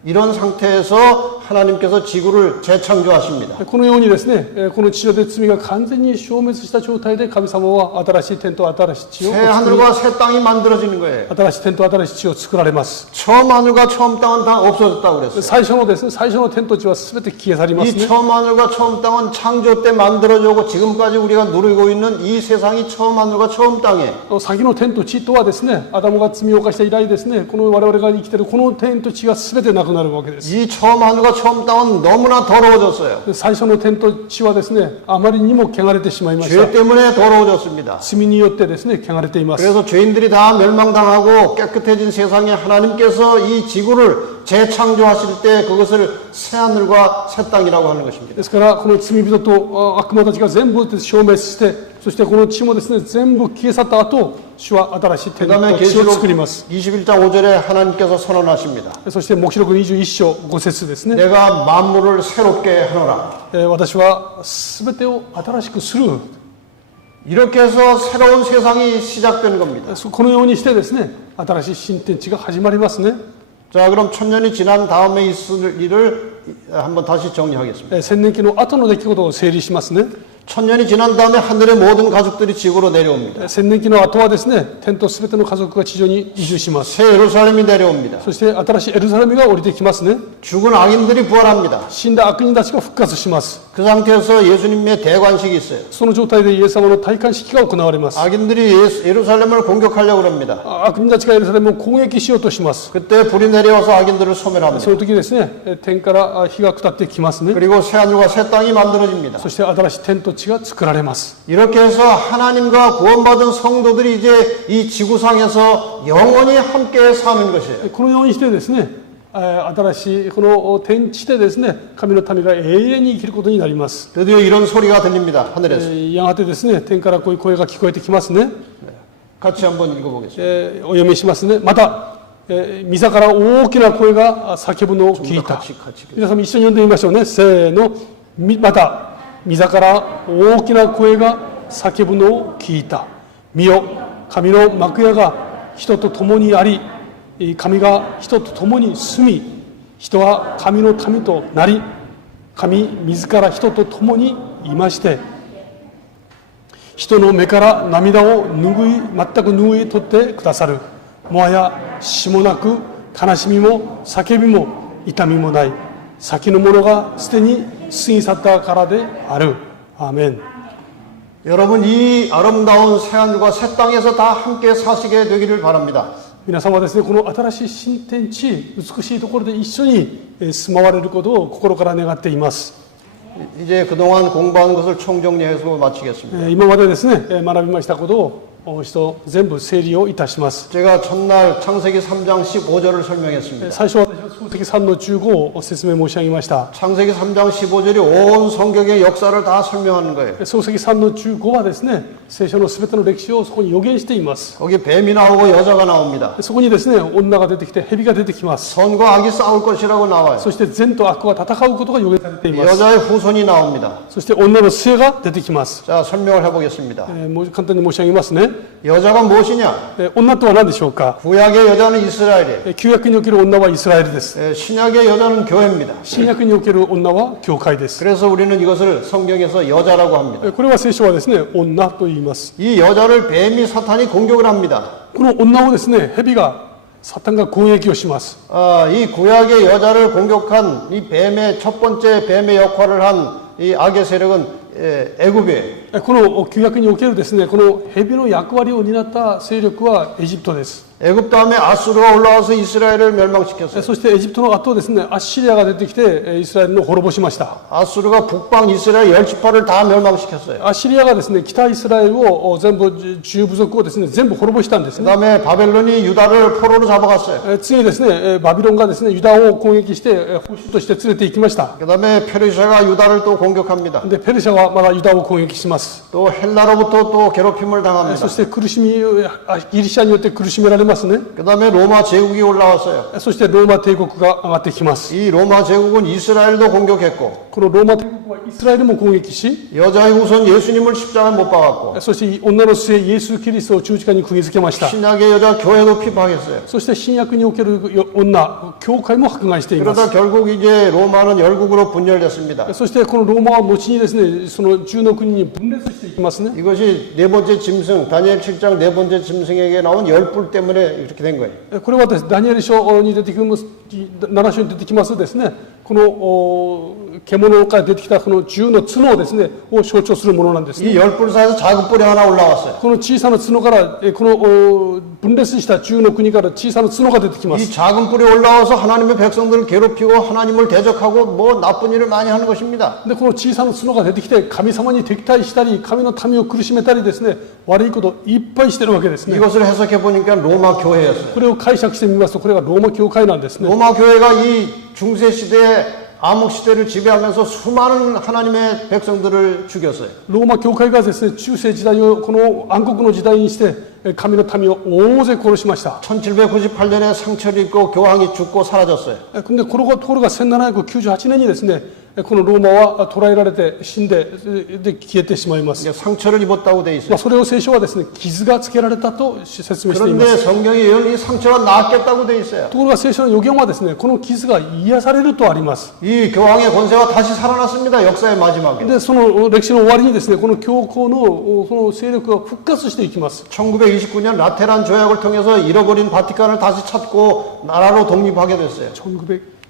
이런 상태에서 하나님께서 지구를 재창조하십니다. このようにですね、この地上で罪が完全に消滅した状態で神様は新しい天と新しい地を 새 作り、 하늘과 새 땅이 만들어지는 거예요. 新しい天と新しい地を作られます。 처음 하늘과 처음 땅은 다 없어졌다고 그랬어요. 最初のですね、最初の天と地はすべて消え去ります 이 ね。 처음 하늘과 처음 땅은 창조 때 만들어지고 지금까지 우리가 누리고 있는 이 세상이 처음 하늘과 처음 땅이에요. 先の天と地とはですね、アダムが罪を犯した以来ですね、この我々が生きているこの天と地がすべてなくなるわけです。 이 처음 하늘과 처음 땅은 너무나 더러워졌어요. 最初の天と地はですね、あまりにも汚れてしまいました。 죄 때문에 더러워졌습니다. 罪によってですね、汚れています。 그래서 죄인들이 다 멸망당하고 깨끗해진 세상에 하나님께서 이 지구를 재창조하실 때 그것을 새 하늘과 새 땅이라고 하는 것입니다. ですからこの罪人と悪魔たちが全部消滅して、そしてこの地もですね、全部消え去った後、主は新しい天 그다음에 と地を 계시록 作ります。 21장 5절에 하나님께서 선언하십니다. そして黙示録21章5節ですね。 내가 만물을 새롭게 하노라. 私はすべてを新しくする。 이렇게 해서 새로운 세상이 시작된 겁니다. このようにしてですね、新しい新天地が始まりますね。 자, 그럼 천년이 지난 다음에 있을 일을 한번 다시 정리하겠습니다. 千年期の後の出来事を整理しますね。 천년이 지난 다음에 하늘의 모든 가족들이 지구로 내려옵니다. 千年期の後はですね、天とすべての家族が地上に移住します。 새 예루살렘이 내려옵니다. そして新しいエルサレムが降りてきますね。 죽은 악인들이 부활합니다. 死んだ悪人たちが復活します。 그 상태에서 예수님의 대관식이 있어요. その状態でイエス様の戴冠式が行われます。 악인들이 예루살렘을 공격하려고 합니다. 悪人たちがエルサレムを攻撃しようとします。 그때 불이 내려와서 악인들을 소멸합니다. その時ですね、天から火が下ってきますね。 그리고 새 하늘과 새 땅이 만들어집니다. そして新しい天と地が作られます。 이렇게 해서 하나님과 구원받은 성도들이 이제 이 지구상에서 영원히 함께 사는 것이에요. このようにしてですね、新しいこの天地でですね、神の民が永遠に生きることになります。 드디어 이런 소리가 들립니다. 하늘에서. やがてですね、天からこういう声が聞こえてきますね。 같이 한번 읽어보겠습니다. お読みしますね。また、御から大きな声が叫ぶのを聞いた。 같이 皆さんも一緒に読んでみましょうね。せーの。また、御から大きな声が叫ぶのを聞いた。見よ、神の幕屋が人と共にあり、神が人と共に住み、人は神の民となり、神自ら人と共にいまして、人の目から涙を全く拭い取ってくださる。もはや死もなく、悲しみも叫びも痛みもない。先のものがすでに過ぎ去ったからである。アーメン。 여러분 이 아름다운 새하늘과 새 땅에서 다 함께 사시게 되기를 바랍니다. 皆さんはですね、この新しい新天地、美しいところで一緒に住まわれることを心から願っています。 이제 그동안 공부한 것을 총정리해서 마치겠습니다. 今までですね、学びましたことを一度全部整理をいたします。 제가 첫날 창세기 3장 15절을 설명했습니다. 最初は漱石3の15を説明申し上げました。 창세기 3장 15절이 온 성경의 역사를 다 설명하는 거예요. 漱石3の15はですね、聖書のすべての歴史をそこに予言しています。 거기 뱀이 나오고 여자가 나옵니다. そこにですね、女が出てきて蛇が出てきます。 선과 악이 싸울 것이라고 나와요. そして善と悪が戦うことが予言されています。 여자의 후손이 나옵니다. そして女の末が出てきます。 자, 설명을 해보겠습니다. もう簡単に申し上げますね。 여자가 무엇이냐? 女とは何でしょうか。 구약의 여자는 이스라엘이에요. 旧約における女はイスラエルです。 신약의 여자는 교회입니다. 新約における女は教会です。 그래서 우리는 이것을 성경에서 여자라고 합니다. これは聖書はですね、女と言います。 이 여자를 뱀이 사탄이 공격을 합니다. この女をですね、蛇が、サタンが攻撃をします。 이 구약의 여자를 공격한 이 뱀의 첫 번째 뱀의 역할을 한 이 악의 세력은 애굽이에요. この旧約におけるですね、この蛇の役割を担った勢力はエジプトです。 애굽 다음에 아수르가 올라와서 이스라엘을 멸망시켰어요. そしてエジプトの後ですね、アッシリアが出てきてイスラエルの滅ぼしました。 아수르가 북방 이스라엘 열지파를 다 멸망시켰어요. アッシリアがですね、北イスラエルを全部10部族をですね、全部滅ぼしたんですね。 그다음에 바벨론이 유다를 포로로 잡아갔어요. 次ですね、バビロンがですね、ユダを攻撃して捕囚として連れて行きました。 그다음에 페르시아가 유다를 또 공격합니다. で、ペルシャはまだユダを攻撃します。 또 헬라로부터 또 괴롭힘을 당합니다. そして苦しみ、ギリシャによって苦しめられますね。 그다음에 로마 제국이 올라왔어요. そしてローマ帝国が上がってきます。 이 로마 제국은 이스라엘도 공격했고 このローマ帝国はイスラエルも攻撃し、 여자의 후손 예수님을 십자가에 못 박았고 そして女の末イエス・キリストを十字架に釘付けました。 신약의 여자 교회도 피박했어요. そして新約における女、教会も迫害しています。 그러다 결국 이제 로마는 열국으로 분열됐습니다. そしてこのローマは後にですね、その10の国に分裂していきますね。 이것이 네 번째 짐승, 다니엘 7장 네 번째 짐승에게 나온 열불 때문에 이렇게 된 거예요. これはですね、ダニエル書に出てくる7章に出てきますですね、この獣から出てきたこの10の角をですね、を象徴するものなんですね。 이 열불 사이에서 작은 뿔이 하나 올라왔어요. この小さな角からこの分裂した10の国から小さな角が出てきま 이 す。 작은 뿔이 올라와서 하나님의 백성들을 괴롭히고 하나님을 대적하고 뭐 나쁜 일을 많이 하는 것입니다. でこの小さな角が出てきて神様に敵対したり神の民を苦しめたりですね、悪いことをいっぱいしてるわけですね。 이것을 해석해 보니까 로마 교회였어요. これを解釈してみますとこれがローマ教会なんですね。 로마 교회가 이 중세 시대에 암흑 시대를 지배하면서 수많은 하나님의 백성들을 죽였어요. ローマ教会がですね、中世時代をこの暗黒の時代にして神の民を大勢殺しました。 1798년에 상처를 입고 교황이 죽고 사라졌어요. でところが1798年にですね、このローマは捕らえられて死んでで消えてしまいます。 이제 상처를 입었다고 돼 있어요. それを聖書はですね、傷がつけられたと説明していま 그런데 す。 성경에 이 상처가 낫겠다고 돼 있어요. ところが聖書の予言はですね、この傷が癒されるとあります。 이 교황의 권세가 다시 살아났습니다. 역사의 마지막에. でその歴史の終わりにですね、この教皇のその勢力が復活していきます。 1929년 라테란 조약을 통해서 잃어버린 바티칸을 다시 찾고 나라로 독립하게 됐어요.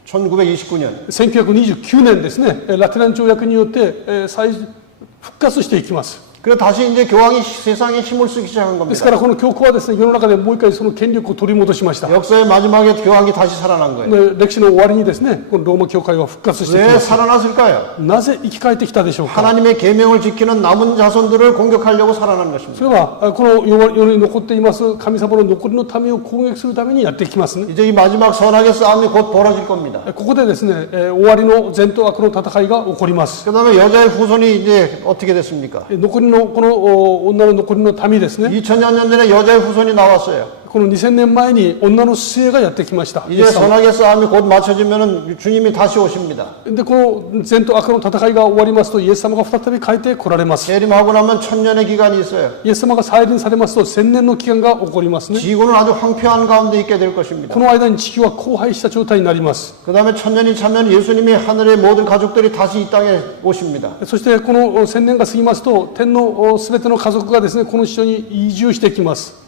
1929년. 1929年ですね、ラテラン条約によって再復活していきます。 그래서 다시 이제 교황이 세상에 힘을 쓰기 시작한 です 겁니다. からこの教皇はですね、世の中でもう一回その権力を取り戻しました。 역사의 마지막에 교황이 다시 살아난 거예요. で歴史の終わりにですね、このローマ教会は復活していき 왜 ます。 살아났을까요? なぜ生き返ってきたでしょうか。 하나님의 계명을 지키는 남은 자손들을 공격하려고 살아난 것입니다. それはこの世に残っています神様の残りの民を攻撃するためにやってきますね。 이제 이 마지막 선악의 싸움이 곧 벌어질 겁니다. ここでですね、終わりの善と悪の戦いが起こります。 그다음에 여자의 후손이 이제 어떻게 됐습니까? 残りのこの女の残りの民ですね。 2000년 전에 여자의 후손이 나왔어요. この2000年前に女の末がやってきました。 이제 선악의 싸움이 곧 맞춰지면은 주님이 다시 오십니다. でこの善と悪の戦いが終わりますとイエス様が再び帰って来られます。 재림하고 나면 1000년의 기간이 있어요. イエス様が再臨されますと1000年の期間が起こりますね。 지구는 아주 황폐한 가운데 있게 될 것입니다. この間に地球は荒廃した状態になります。 그다음에 1000년이 차면 예수님이 하늘의 모든 가족들이 다시 이 땅에 오십니다. そしてこの1000年が過ぎますと天のすべての家族がですねこの地上に移住してきます。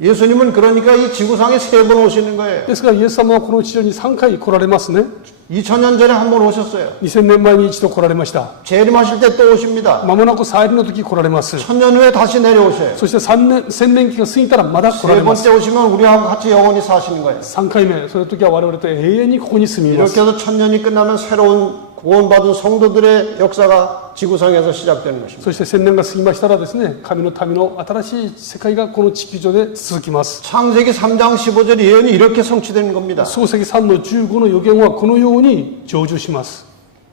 예수님은 그러니까 이 지구상에 3번 오시는 거예요. ですからイエス様はこの地上に3回来られますね。 2000년 전에 한 번 오셨어요. 2000年前に一度来られました。 재림하실 때 또 오십니다. まもなく再臨の時来られます。 1000년 후에 다시 내려오셔요. そして1000年期が過ぎたらまだ来られ 세 ます。 번째 오시면 우리하고 같이 영원히 사시는 거예요. 3回目、その時は我々と永遠にここに住みます。 이렇게 해서 1000년이 끝나면 새로운 구원받은 성도들의 역사가 지구상에서 시작되는 것입니다. そして1000年が過ぎましたらですね、神の民の新しい世界がこの地球上で続きます。 창세기 3장 15절 예언이 이렇게 성취되는 겁니다. 創世記3の15の予言はこのように成就します。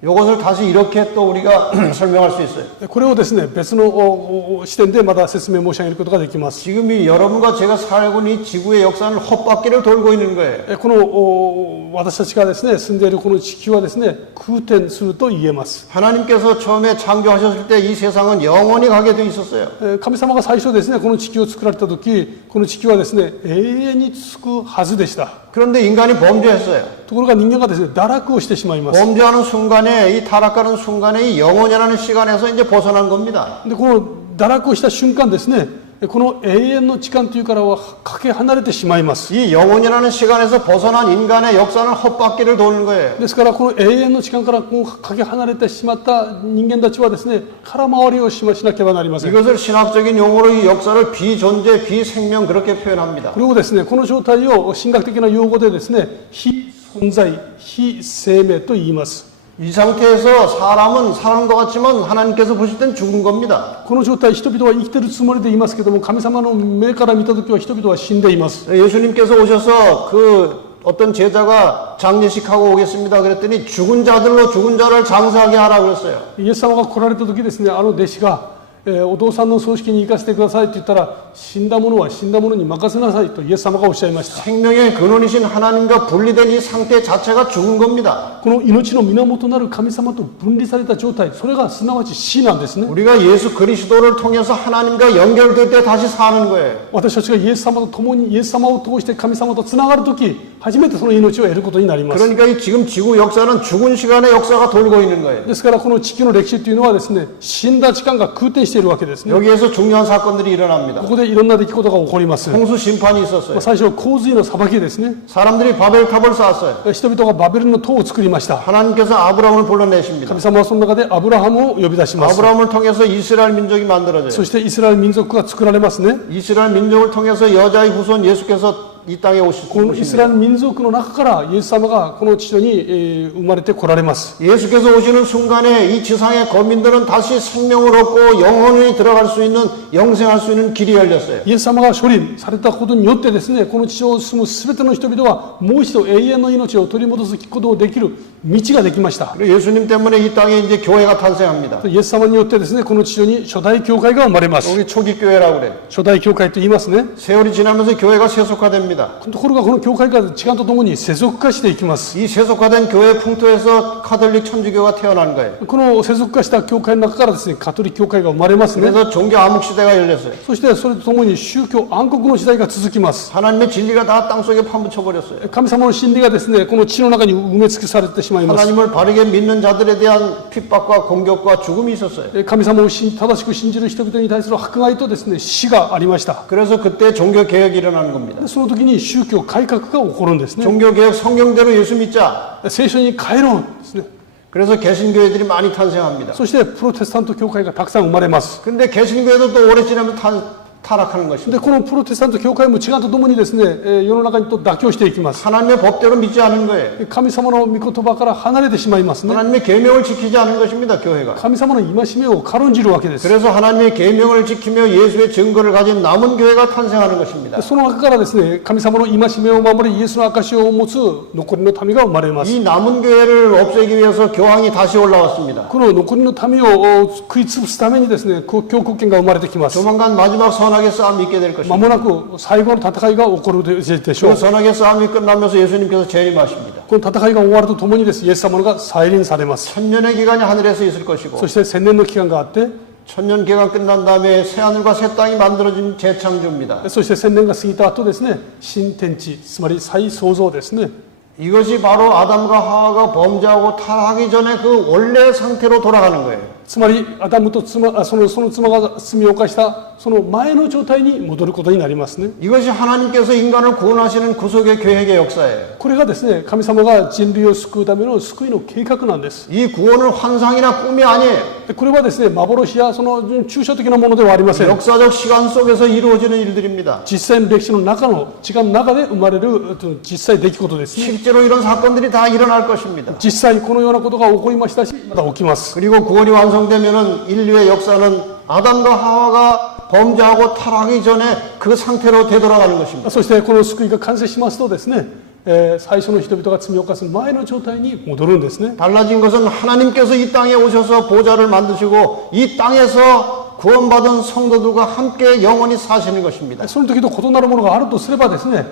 이것을 다시 이렇게 또 우리가 설명할 수 있어요. これをですね、別の視点でまた説明申し上げることができます。 지금 이 여러분과 제가 살고 있는 이 지구의 역사는 헛바퀴를 돌고 있는 거예요. この私たちがですね、住んでいるこの地球はですね、空転すると言えます。 하나님께서 처음에 창조하셨을 때 이 세상은 영원히 가게 돼 있었어요. 神様が最初ですね、この地球を作られた時、この地球はですね、永遠に続くはずでした。 그런데 인간이 범죄했어요. ところが人間がですね、堕落をしてしまいます。 범죄하는 순간에 이 타락하는 순간에 이 영원이라는 시간에서 이제 벗어난 겁니다. でこの堕落をした瞬間ですね、この永遠の時間というからはかけ離れてしまいます。 이 영원이라는 시간에서 벗어난 인간의 역사는 헛바퀴를 도는 거예요. ですからこの永遠の時間からこうかけ離れてしまった人間たちはですね、空回りをしなければなりません。 이것을 신학적인 용어로 이 역사를 비존재, 비생명 그렇게 표현합니다. これをですね、この状態を神学的な用語でですね、非存在、非生命と言います。 이 상태에서 사람은 사는 것 같지만 하나님께서 보실 땐 죽은 겁니다. この状態、人々は生きているつもりでいますけども、神様の目から見たときは人々は死んでいます。 예수님께서 오셔서 어떤 제자가 장례식하고 오겠습니다. 그랬더니 죽은 자들로 죽은 자를 장사하게 하라고 그랬어요. イエス様が来られた時ですね、あの弟子が、お父さんの葬式に行かせてくださいと言ったら、死んだ者は死んだ者に任せなさいとイエス様がおっしゃいました。 생명의 근원이신 하나님과 분리된 이 상태 자체가 죽은 겁니다. この命の源なる神様と分離された状態、それがすなわち死なんですね。 우리가 예수 그리스도를 통해서 하나님과 연결될 때 다시 사는 거예요. 私たちがイエス様と共にイエス様を通して神様とつながるとき、初めてその命を得ることになります。 그러니까 이 지금 지구 역사는 죽은 시간의 역사가 돌고 있는 거예요. ですからこの地球の歴史というのはですね、死んだ時間が空転しているわけですね。 여기에서 중요한 사건들이 일어납니다. ここでいろんな出来事が起こります。 홍수 심판이 있었어요. 最初、洪水の裁きですね。 사람들이 바벨탑을 쌓았어요. 人々がバベルの塔を作りました。 하나님께서 아브라함을 불러내십니다. 神様はその中でアブラハムを呼び出します。 아브라함을 통해서 이스라엘 민족이 そ 만들어져요. してイスラエル民族が作られますね。 이스라엘 민족을 통해서 여자의 후손 예수께서 이 땅에 このイスラエ 오십니다. ル民族の中からイエス様がこの地上に生まれてこられます。 예수께서 오시는 순간에 이 지상의 거민들은 다시 생명을 얻고 영원히 들어갈 수 있는 영생할 수 있는 길이 열렸어요. イエス様が処理されたことによってですね、この地上を住むすべての人々はもう一度永遠の命を取り戻すことをできる道ができました。 그리고 예수님 때문에 이 땅에 이제 교회가 탄생합니다. イエス様によってですね、この地上に初代教会が生まれます。 우리 초기 교회라고 그래요. 初代教会と言いますね。 세월이 지나면서 교회가 세속화됩니다. ところがこの教会が時間とともに世俗化していきます。 이 세속화된 교회 풍토에서 카톨릭 천주교가 태어난 거예요. この世俗化した教会の中からですね、カトリック教会が生まれますね。 그래서 종교 암흑 시대가 열렸어요. そしてそれとともに宗教暗黒の時代が続きます。 하나님의 진리가 다 땅속에 파묻혀 버렸어요. 神様の真理がですね、この地の中に埋め尽くされてしまいます。 하나님을 바르게 믿는 자들에 대한 핍박과 공격과 죽음이 있었어요. 神様を正しく信じる人々に対する迫害とですね、死がありました。 그래서 그때 종교 개혁이 일어나는 겁니다. でその時に宗教改革が起こるんですね。 종교 개혁 성경대로 예수 믿자. 聖書に帰ろうですね。 그래서 개신교회들이 많이 탄생합니다. そしてプロテスタント教会がたくさん生まれます。 근데 개신교회도 또 오래 지나면 타락하는 で 것입니다. このプロテスタント教会も時間とともにですね、世の中にと妥協していきます。 하나님의 법대로 믿지 않은 거예요. 神様の御言葉から離れてしまいますね。 하나님의 계명을 지키지 않은 것입니다. 교회가. 神様の戒めを軽んじるわけです。 그래서 하나님의 계명을 지키며 예수의 증거를 가진 남은 교회가 탄생하는 것입니다. その中からですね、神様の戒めを守り、イエスの証を持つ残りの民が生まれます。 이 남은 교회를 없애기 위해서 교황이 다시 올라왔습니다. この残りの民を食い潰すためにですね、教国権が生まれてきます。 조만간 마지막 선악의 싸움이 있게 될 まも 것입니다. なく最後の戦いが起こるでしょ 그 う。 선악의 싸움이 끝나면서 예수님께서 재림하십니다. この戦いが終わるとともにです、イエス様が再臨されます。 천년의 기간이 하늘에서 있을 것이고 そして1000年の期間があって、 천년 기간 끝난 다음에 새하늘과 새 땅이 만들어진 재창조입니다. そして1000年が過ぎた後ですね、新天地、つまり再創造ですね。 이것이 바로 아담과 하와가 범죄하고 타락하기 전에 그 원래 상태로 돌아가는 거예요. つまりアダムと妻その妻が罪を犯したその前の状態に戻ることになりますね。 이것이 하나님께서 인간을 구원하시는 구속의 계획의 역사예요. これがですね、神様が人類を救うための救いの計画なんです。 이 구원은 환상이나 꿈이 아니에요. でこれはですね、幻やその抽象的なものではありません。 역사적 시간 속에서 이루어지는 일들입니다. 実際の歴史の中の時間の中で生まれる実際出来事ですね。 실제로 이런 사건들이 다 일어날 것입니다. 実際このようなことが起こりましたし、また起きます。 그리고 구원이 완성되면은 인류의 역사는 아담과 하와가 범죄하고 타락하기 전에 그 상태로 되돌아가는 것입니다. そしてこの救いが完成しますとですね、最初の人々が罪を犯す前の状態に戻るんですね。 달라진 것은 하나님께서 이 땅에 오셔서 보좌를 만드시고 이 땅에서 구원받은 성도들과 함께 영원히 사시는 것입니다. その時と異なるものがあるとすればですね、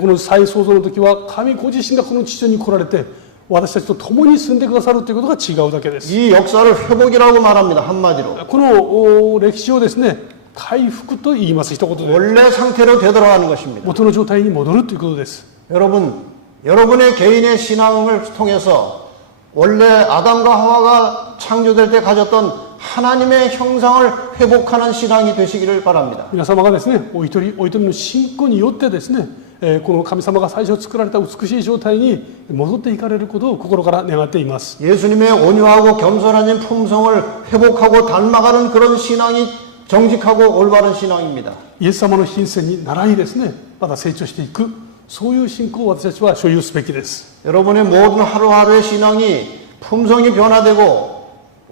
この再創造の時は神ご自身がこの地上に来られて私たちと共に住んでくださるということが違うだけです。 이 역사를 회복이라고 말합니다. 한마디로. この歴史をですね、回復と言います。一言で 원래 상태로 되돌아가는 것입니다. 元の状態に戻るということです。 여러분의 개인의 신앙을 통해서 원래 아담과 하와가 창조될 때 가졌던 하나님의 형상을 회복하는 신앙이 되시기를 바랍니다. 皆様がですね、お一人お一人の信仰によってですね、この神様が最初作られた美しい状態に戻っていかれることを心から願っています。 예수님의 온유하고 겸손한 품성을 회복하고 닮아가는 그런 신앙이 정직하고 올바른 신앙입니다. イエス様の品性に倣いですね、また成長していく、そういう信仰を私たちは所有すべきです。 여러분의 모든 하루하루의 신앙이 품성이 변화되고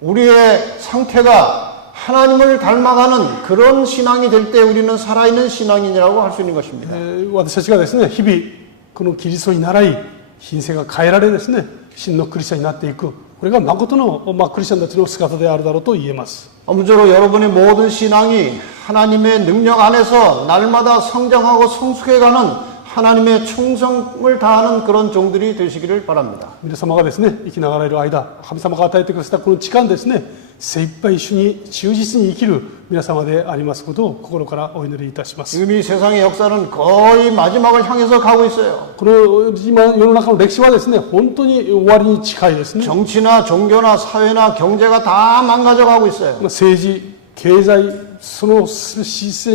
우리의 상태가 하나님을 닮아가는 그런 신앙이 될 때 우리는 살아있는 신앙인이라고 할 수 있는 것입니다. 私たちがですね、日々このキリストに倣い品性が変えられですね、真のクリスチャンになっていく、これが誠の、クリスチャンたちの姿であるだろうと言えます。 아무쪼록 여러분의 모든 신앙이 하나님의 능력 안에서 날마다 성장하고 성숙해가는 하나님의 충성을 다하는 그런 종들이 되시기를 바랍니다. 皆様がですね、生きながらいる間、神様が与えてくださったこの時間ですね、精一杯主に忠実に生きる皆様でありますことを心からお祈りいたします。 지금 이 세상의 역사는 거의 마지막을 향해서 가고 있어요. この今世の中の歴史はですね、本当に終わりに近いですね。 정치나 종교나 사회나 경제가 다 망가져 가고 있어요. 政治、経済、その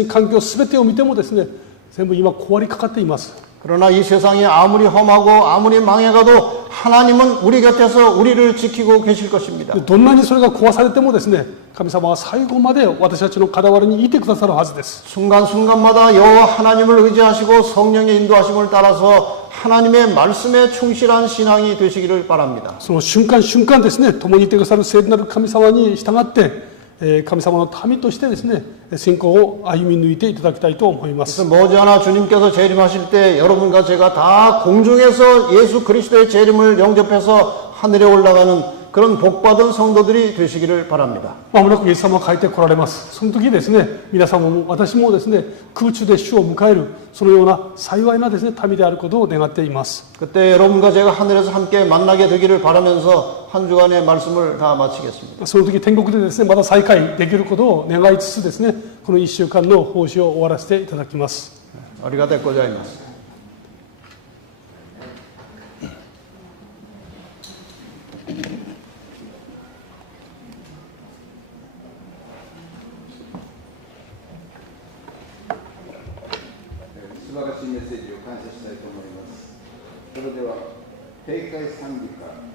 環境すべてを見てもですね、全部今壊れかかっています。 그러나 이 세상이 아무리 험하고 아무리 망해가도 하나님은 우리 곁에서 우리를 지키고 계실 것입니다. どんなにそれが壊されてもですね、神様は最後まで私たちの傍らにいてくださるはずです。 순간순간마다 여호와 하나님을 의지하시고 성령의 인도하심을 따라서 하나님의 말씀에 충실한 신앙이 되시기를 바랍니다. その瞬間瞬間ですね、共にいてくださる聖なる神様に従って、神様の民としてですね、信仰を歩み抜いていただきたいと思います。 그래서 머지않아 주님께서 재림하실 때 여러분과 제가 다 공중에서 예수 그리스도의 재림을 영접해서 하늘에 올라가는 그런 복받은 성도들이 되시기를 바랍니다. まもなくイエス様が帰って来られます。その時ですね、皆様も私もですね、空中で主を迎えるそのような幸いなですね、民であることを願っています。 그때 여러분과 제가 하늘에서 함께 만나게 되기를 바라면서 한 주간의 말씀을 다 마치겠습니다. その時天国でですね、また再会できることを願いつつですね、この1週間の奉仕を終わらせていただきます。 아리가토 고자이마스.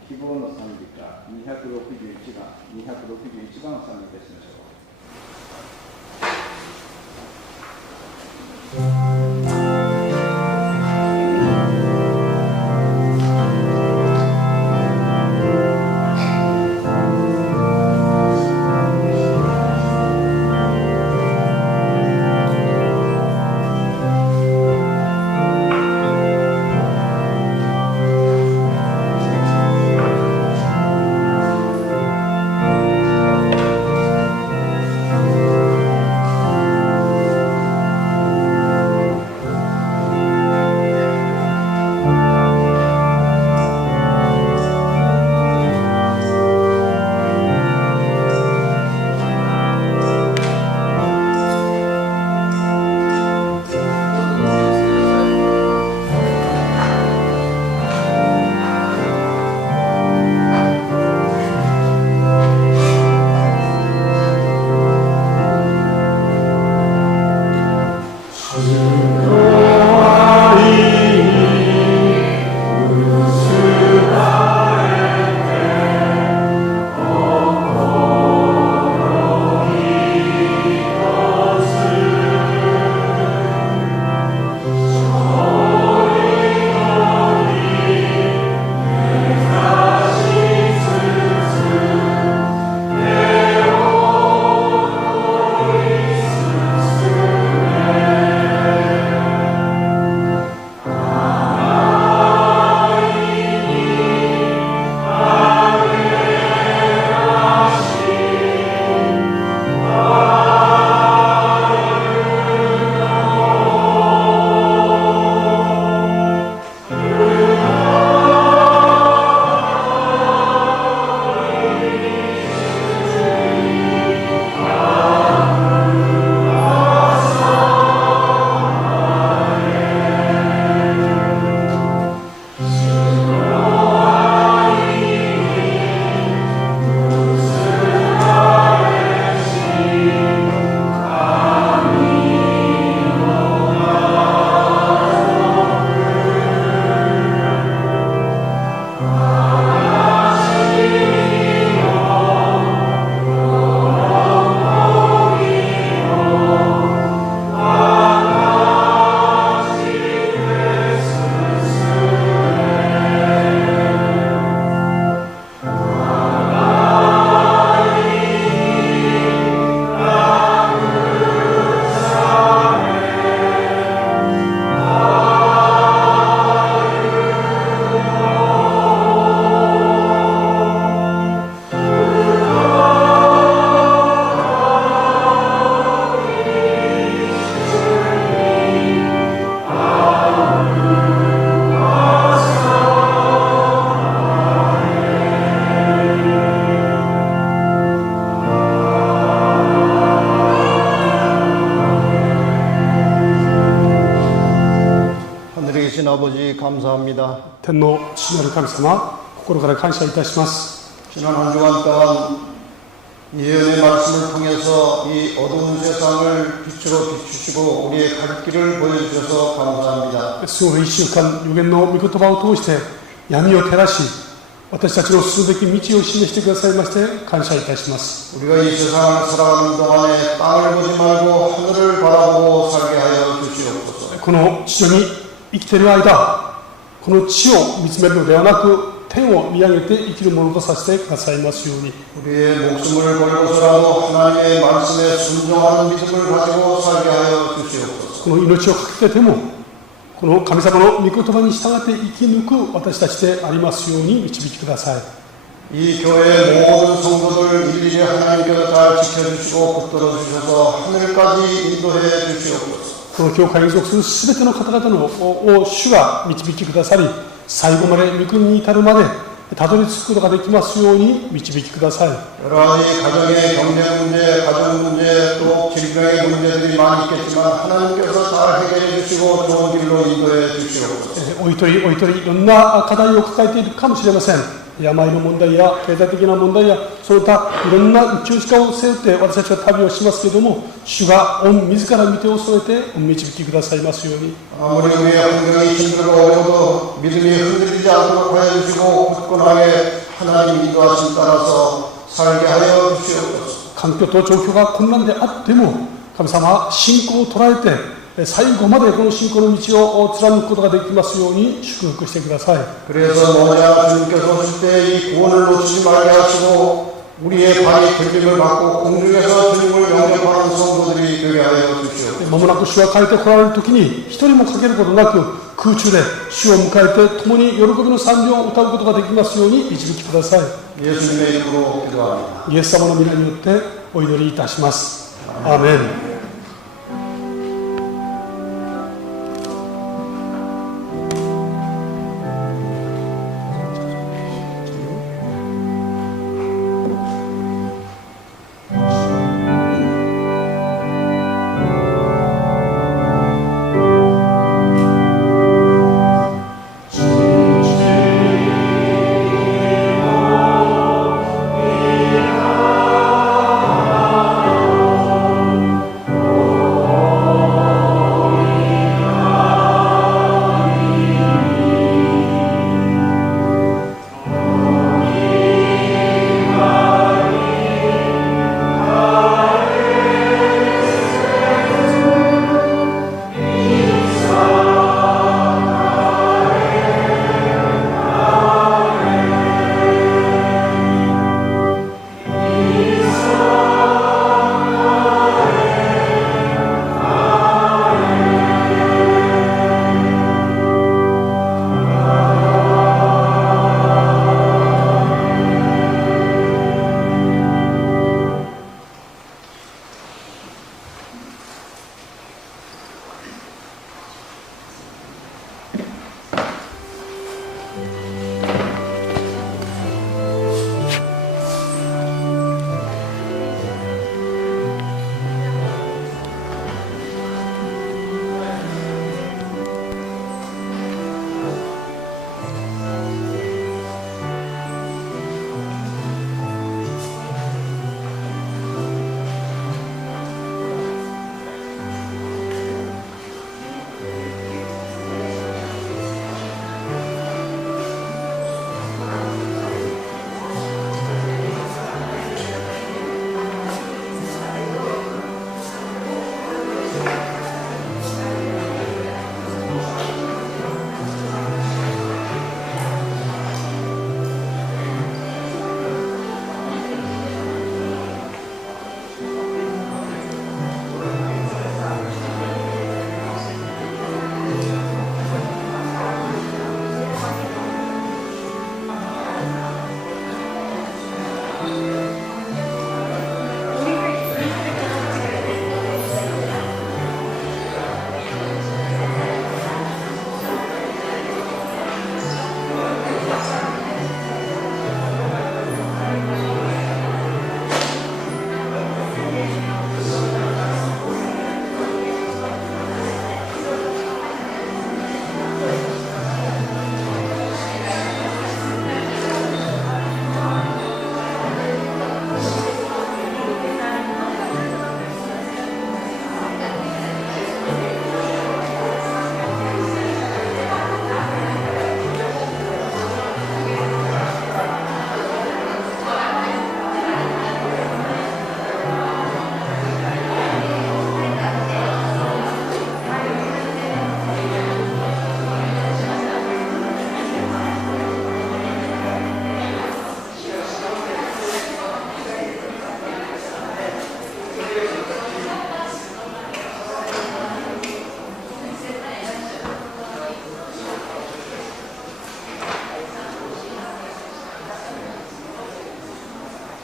기본의賛美歌 261번を賛美いたしましょう。 아버지 감사합니다. 天皇父なる神様、心から感謝いたします。 지난 한 주간 동안 예언의 말씀을 통해서 이 어두운 세상을 빛으로 비추시고 우리의 갈 길을 보여주셔서 감사합니다. 過ぐる1週間、予言の御言葉を通して闇を照らし、私たちの進むべき道を示してくださいまして感謝いたします。 우리가 이 세상을 살아가는 동안에 땅을 보지 말고 하늘을 바라보고 살게 하여 주시옵소서. この地上に生きている間、この地を見つめるのではなく、天を見上げて生きるものとさせてくださいますように。 우리의 목숨을 걸고서라도 하나님의 말씀에 순종하는 믿음을 가지고 살게 하여 주시옵소서. この命を懸けてでも、この神様の御言葉に従って生き抜く私たちでありますように導きください。 이 교회의 모든 성도들 일일이 하나님께서 잘 지켜주시고 붙들어 주셔서 하늘까지 인도해 주시옵소서. この教会に属するすべての方々のを主が導きくださり、最後まで御国に至るまでたどり着くことができますように導きください。 여러 가지 가정의 경제 문제, 가정 문제, 또 질병의 문제들이 많이 있겠지만 하나님께서 잘 해결해 주시고 좋은 길로 인도해 주시옵소서. お一人お一人いろんな課題を抱えているかもしれません。病の問題や経済的な問題やその他いろんな十字架を背負って私たちは旅をしますけれども、主が御自ら御手を添えてお導きくださいますように。 아무리 우리의 환경이 힘들고 어려워도 믿음이 흔들리지 않도록 하여 주시고 굳건하게 하나님 인도하심 따라서 살게 하여 주시옵소서. 環境と状況が困難であっても神様は信仰を捉えて最後までこの信仰の道を貫くことができますように祝福してください。 그래서 뭐냐 주님께서 오실 때 이 구원을 놓치지 말게 하시고 우리의 발이 들림을 받고 공중에서 주님을 영접하는 성도들이 되게 하여 주시옵소서. まもなく主が帰ってこられる時に一人も欠けることなく空中で主を迎えて共に喜びの賛美を歌うことができますように導きください。 예수님의 이름으로 기도합니다. イエス様の皆によってお祈りいたします。アーメン。「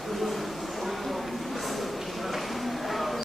그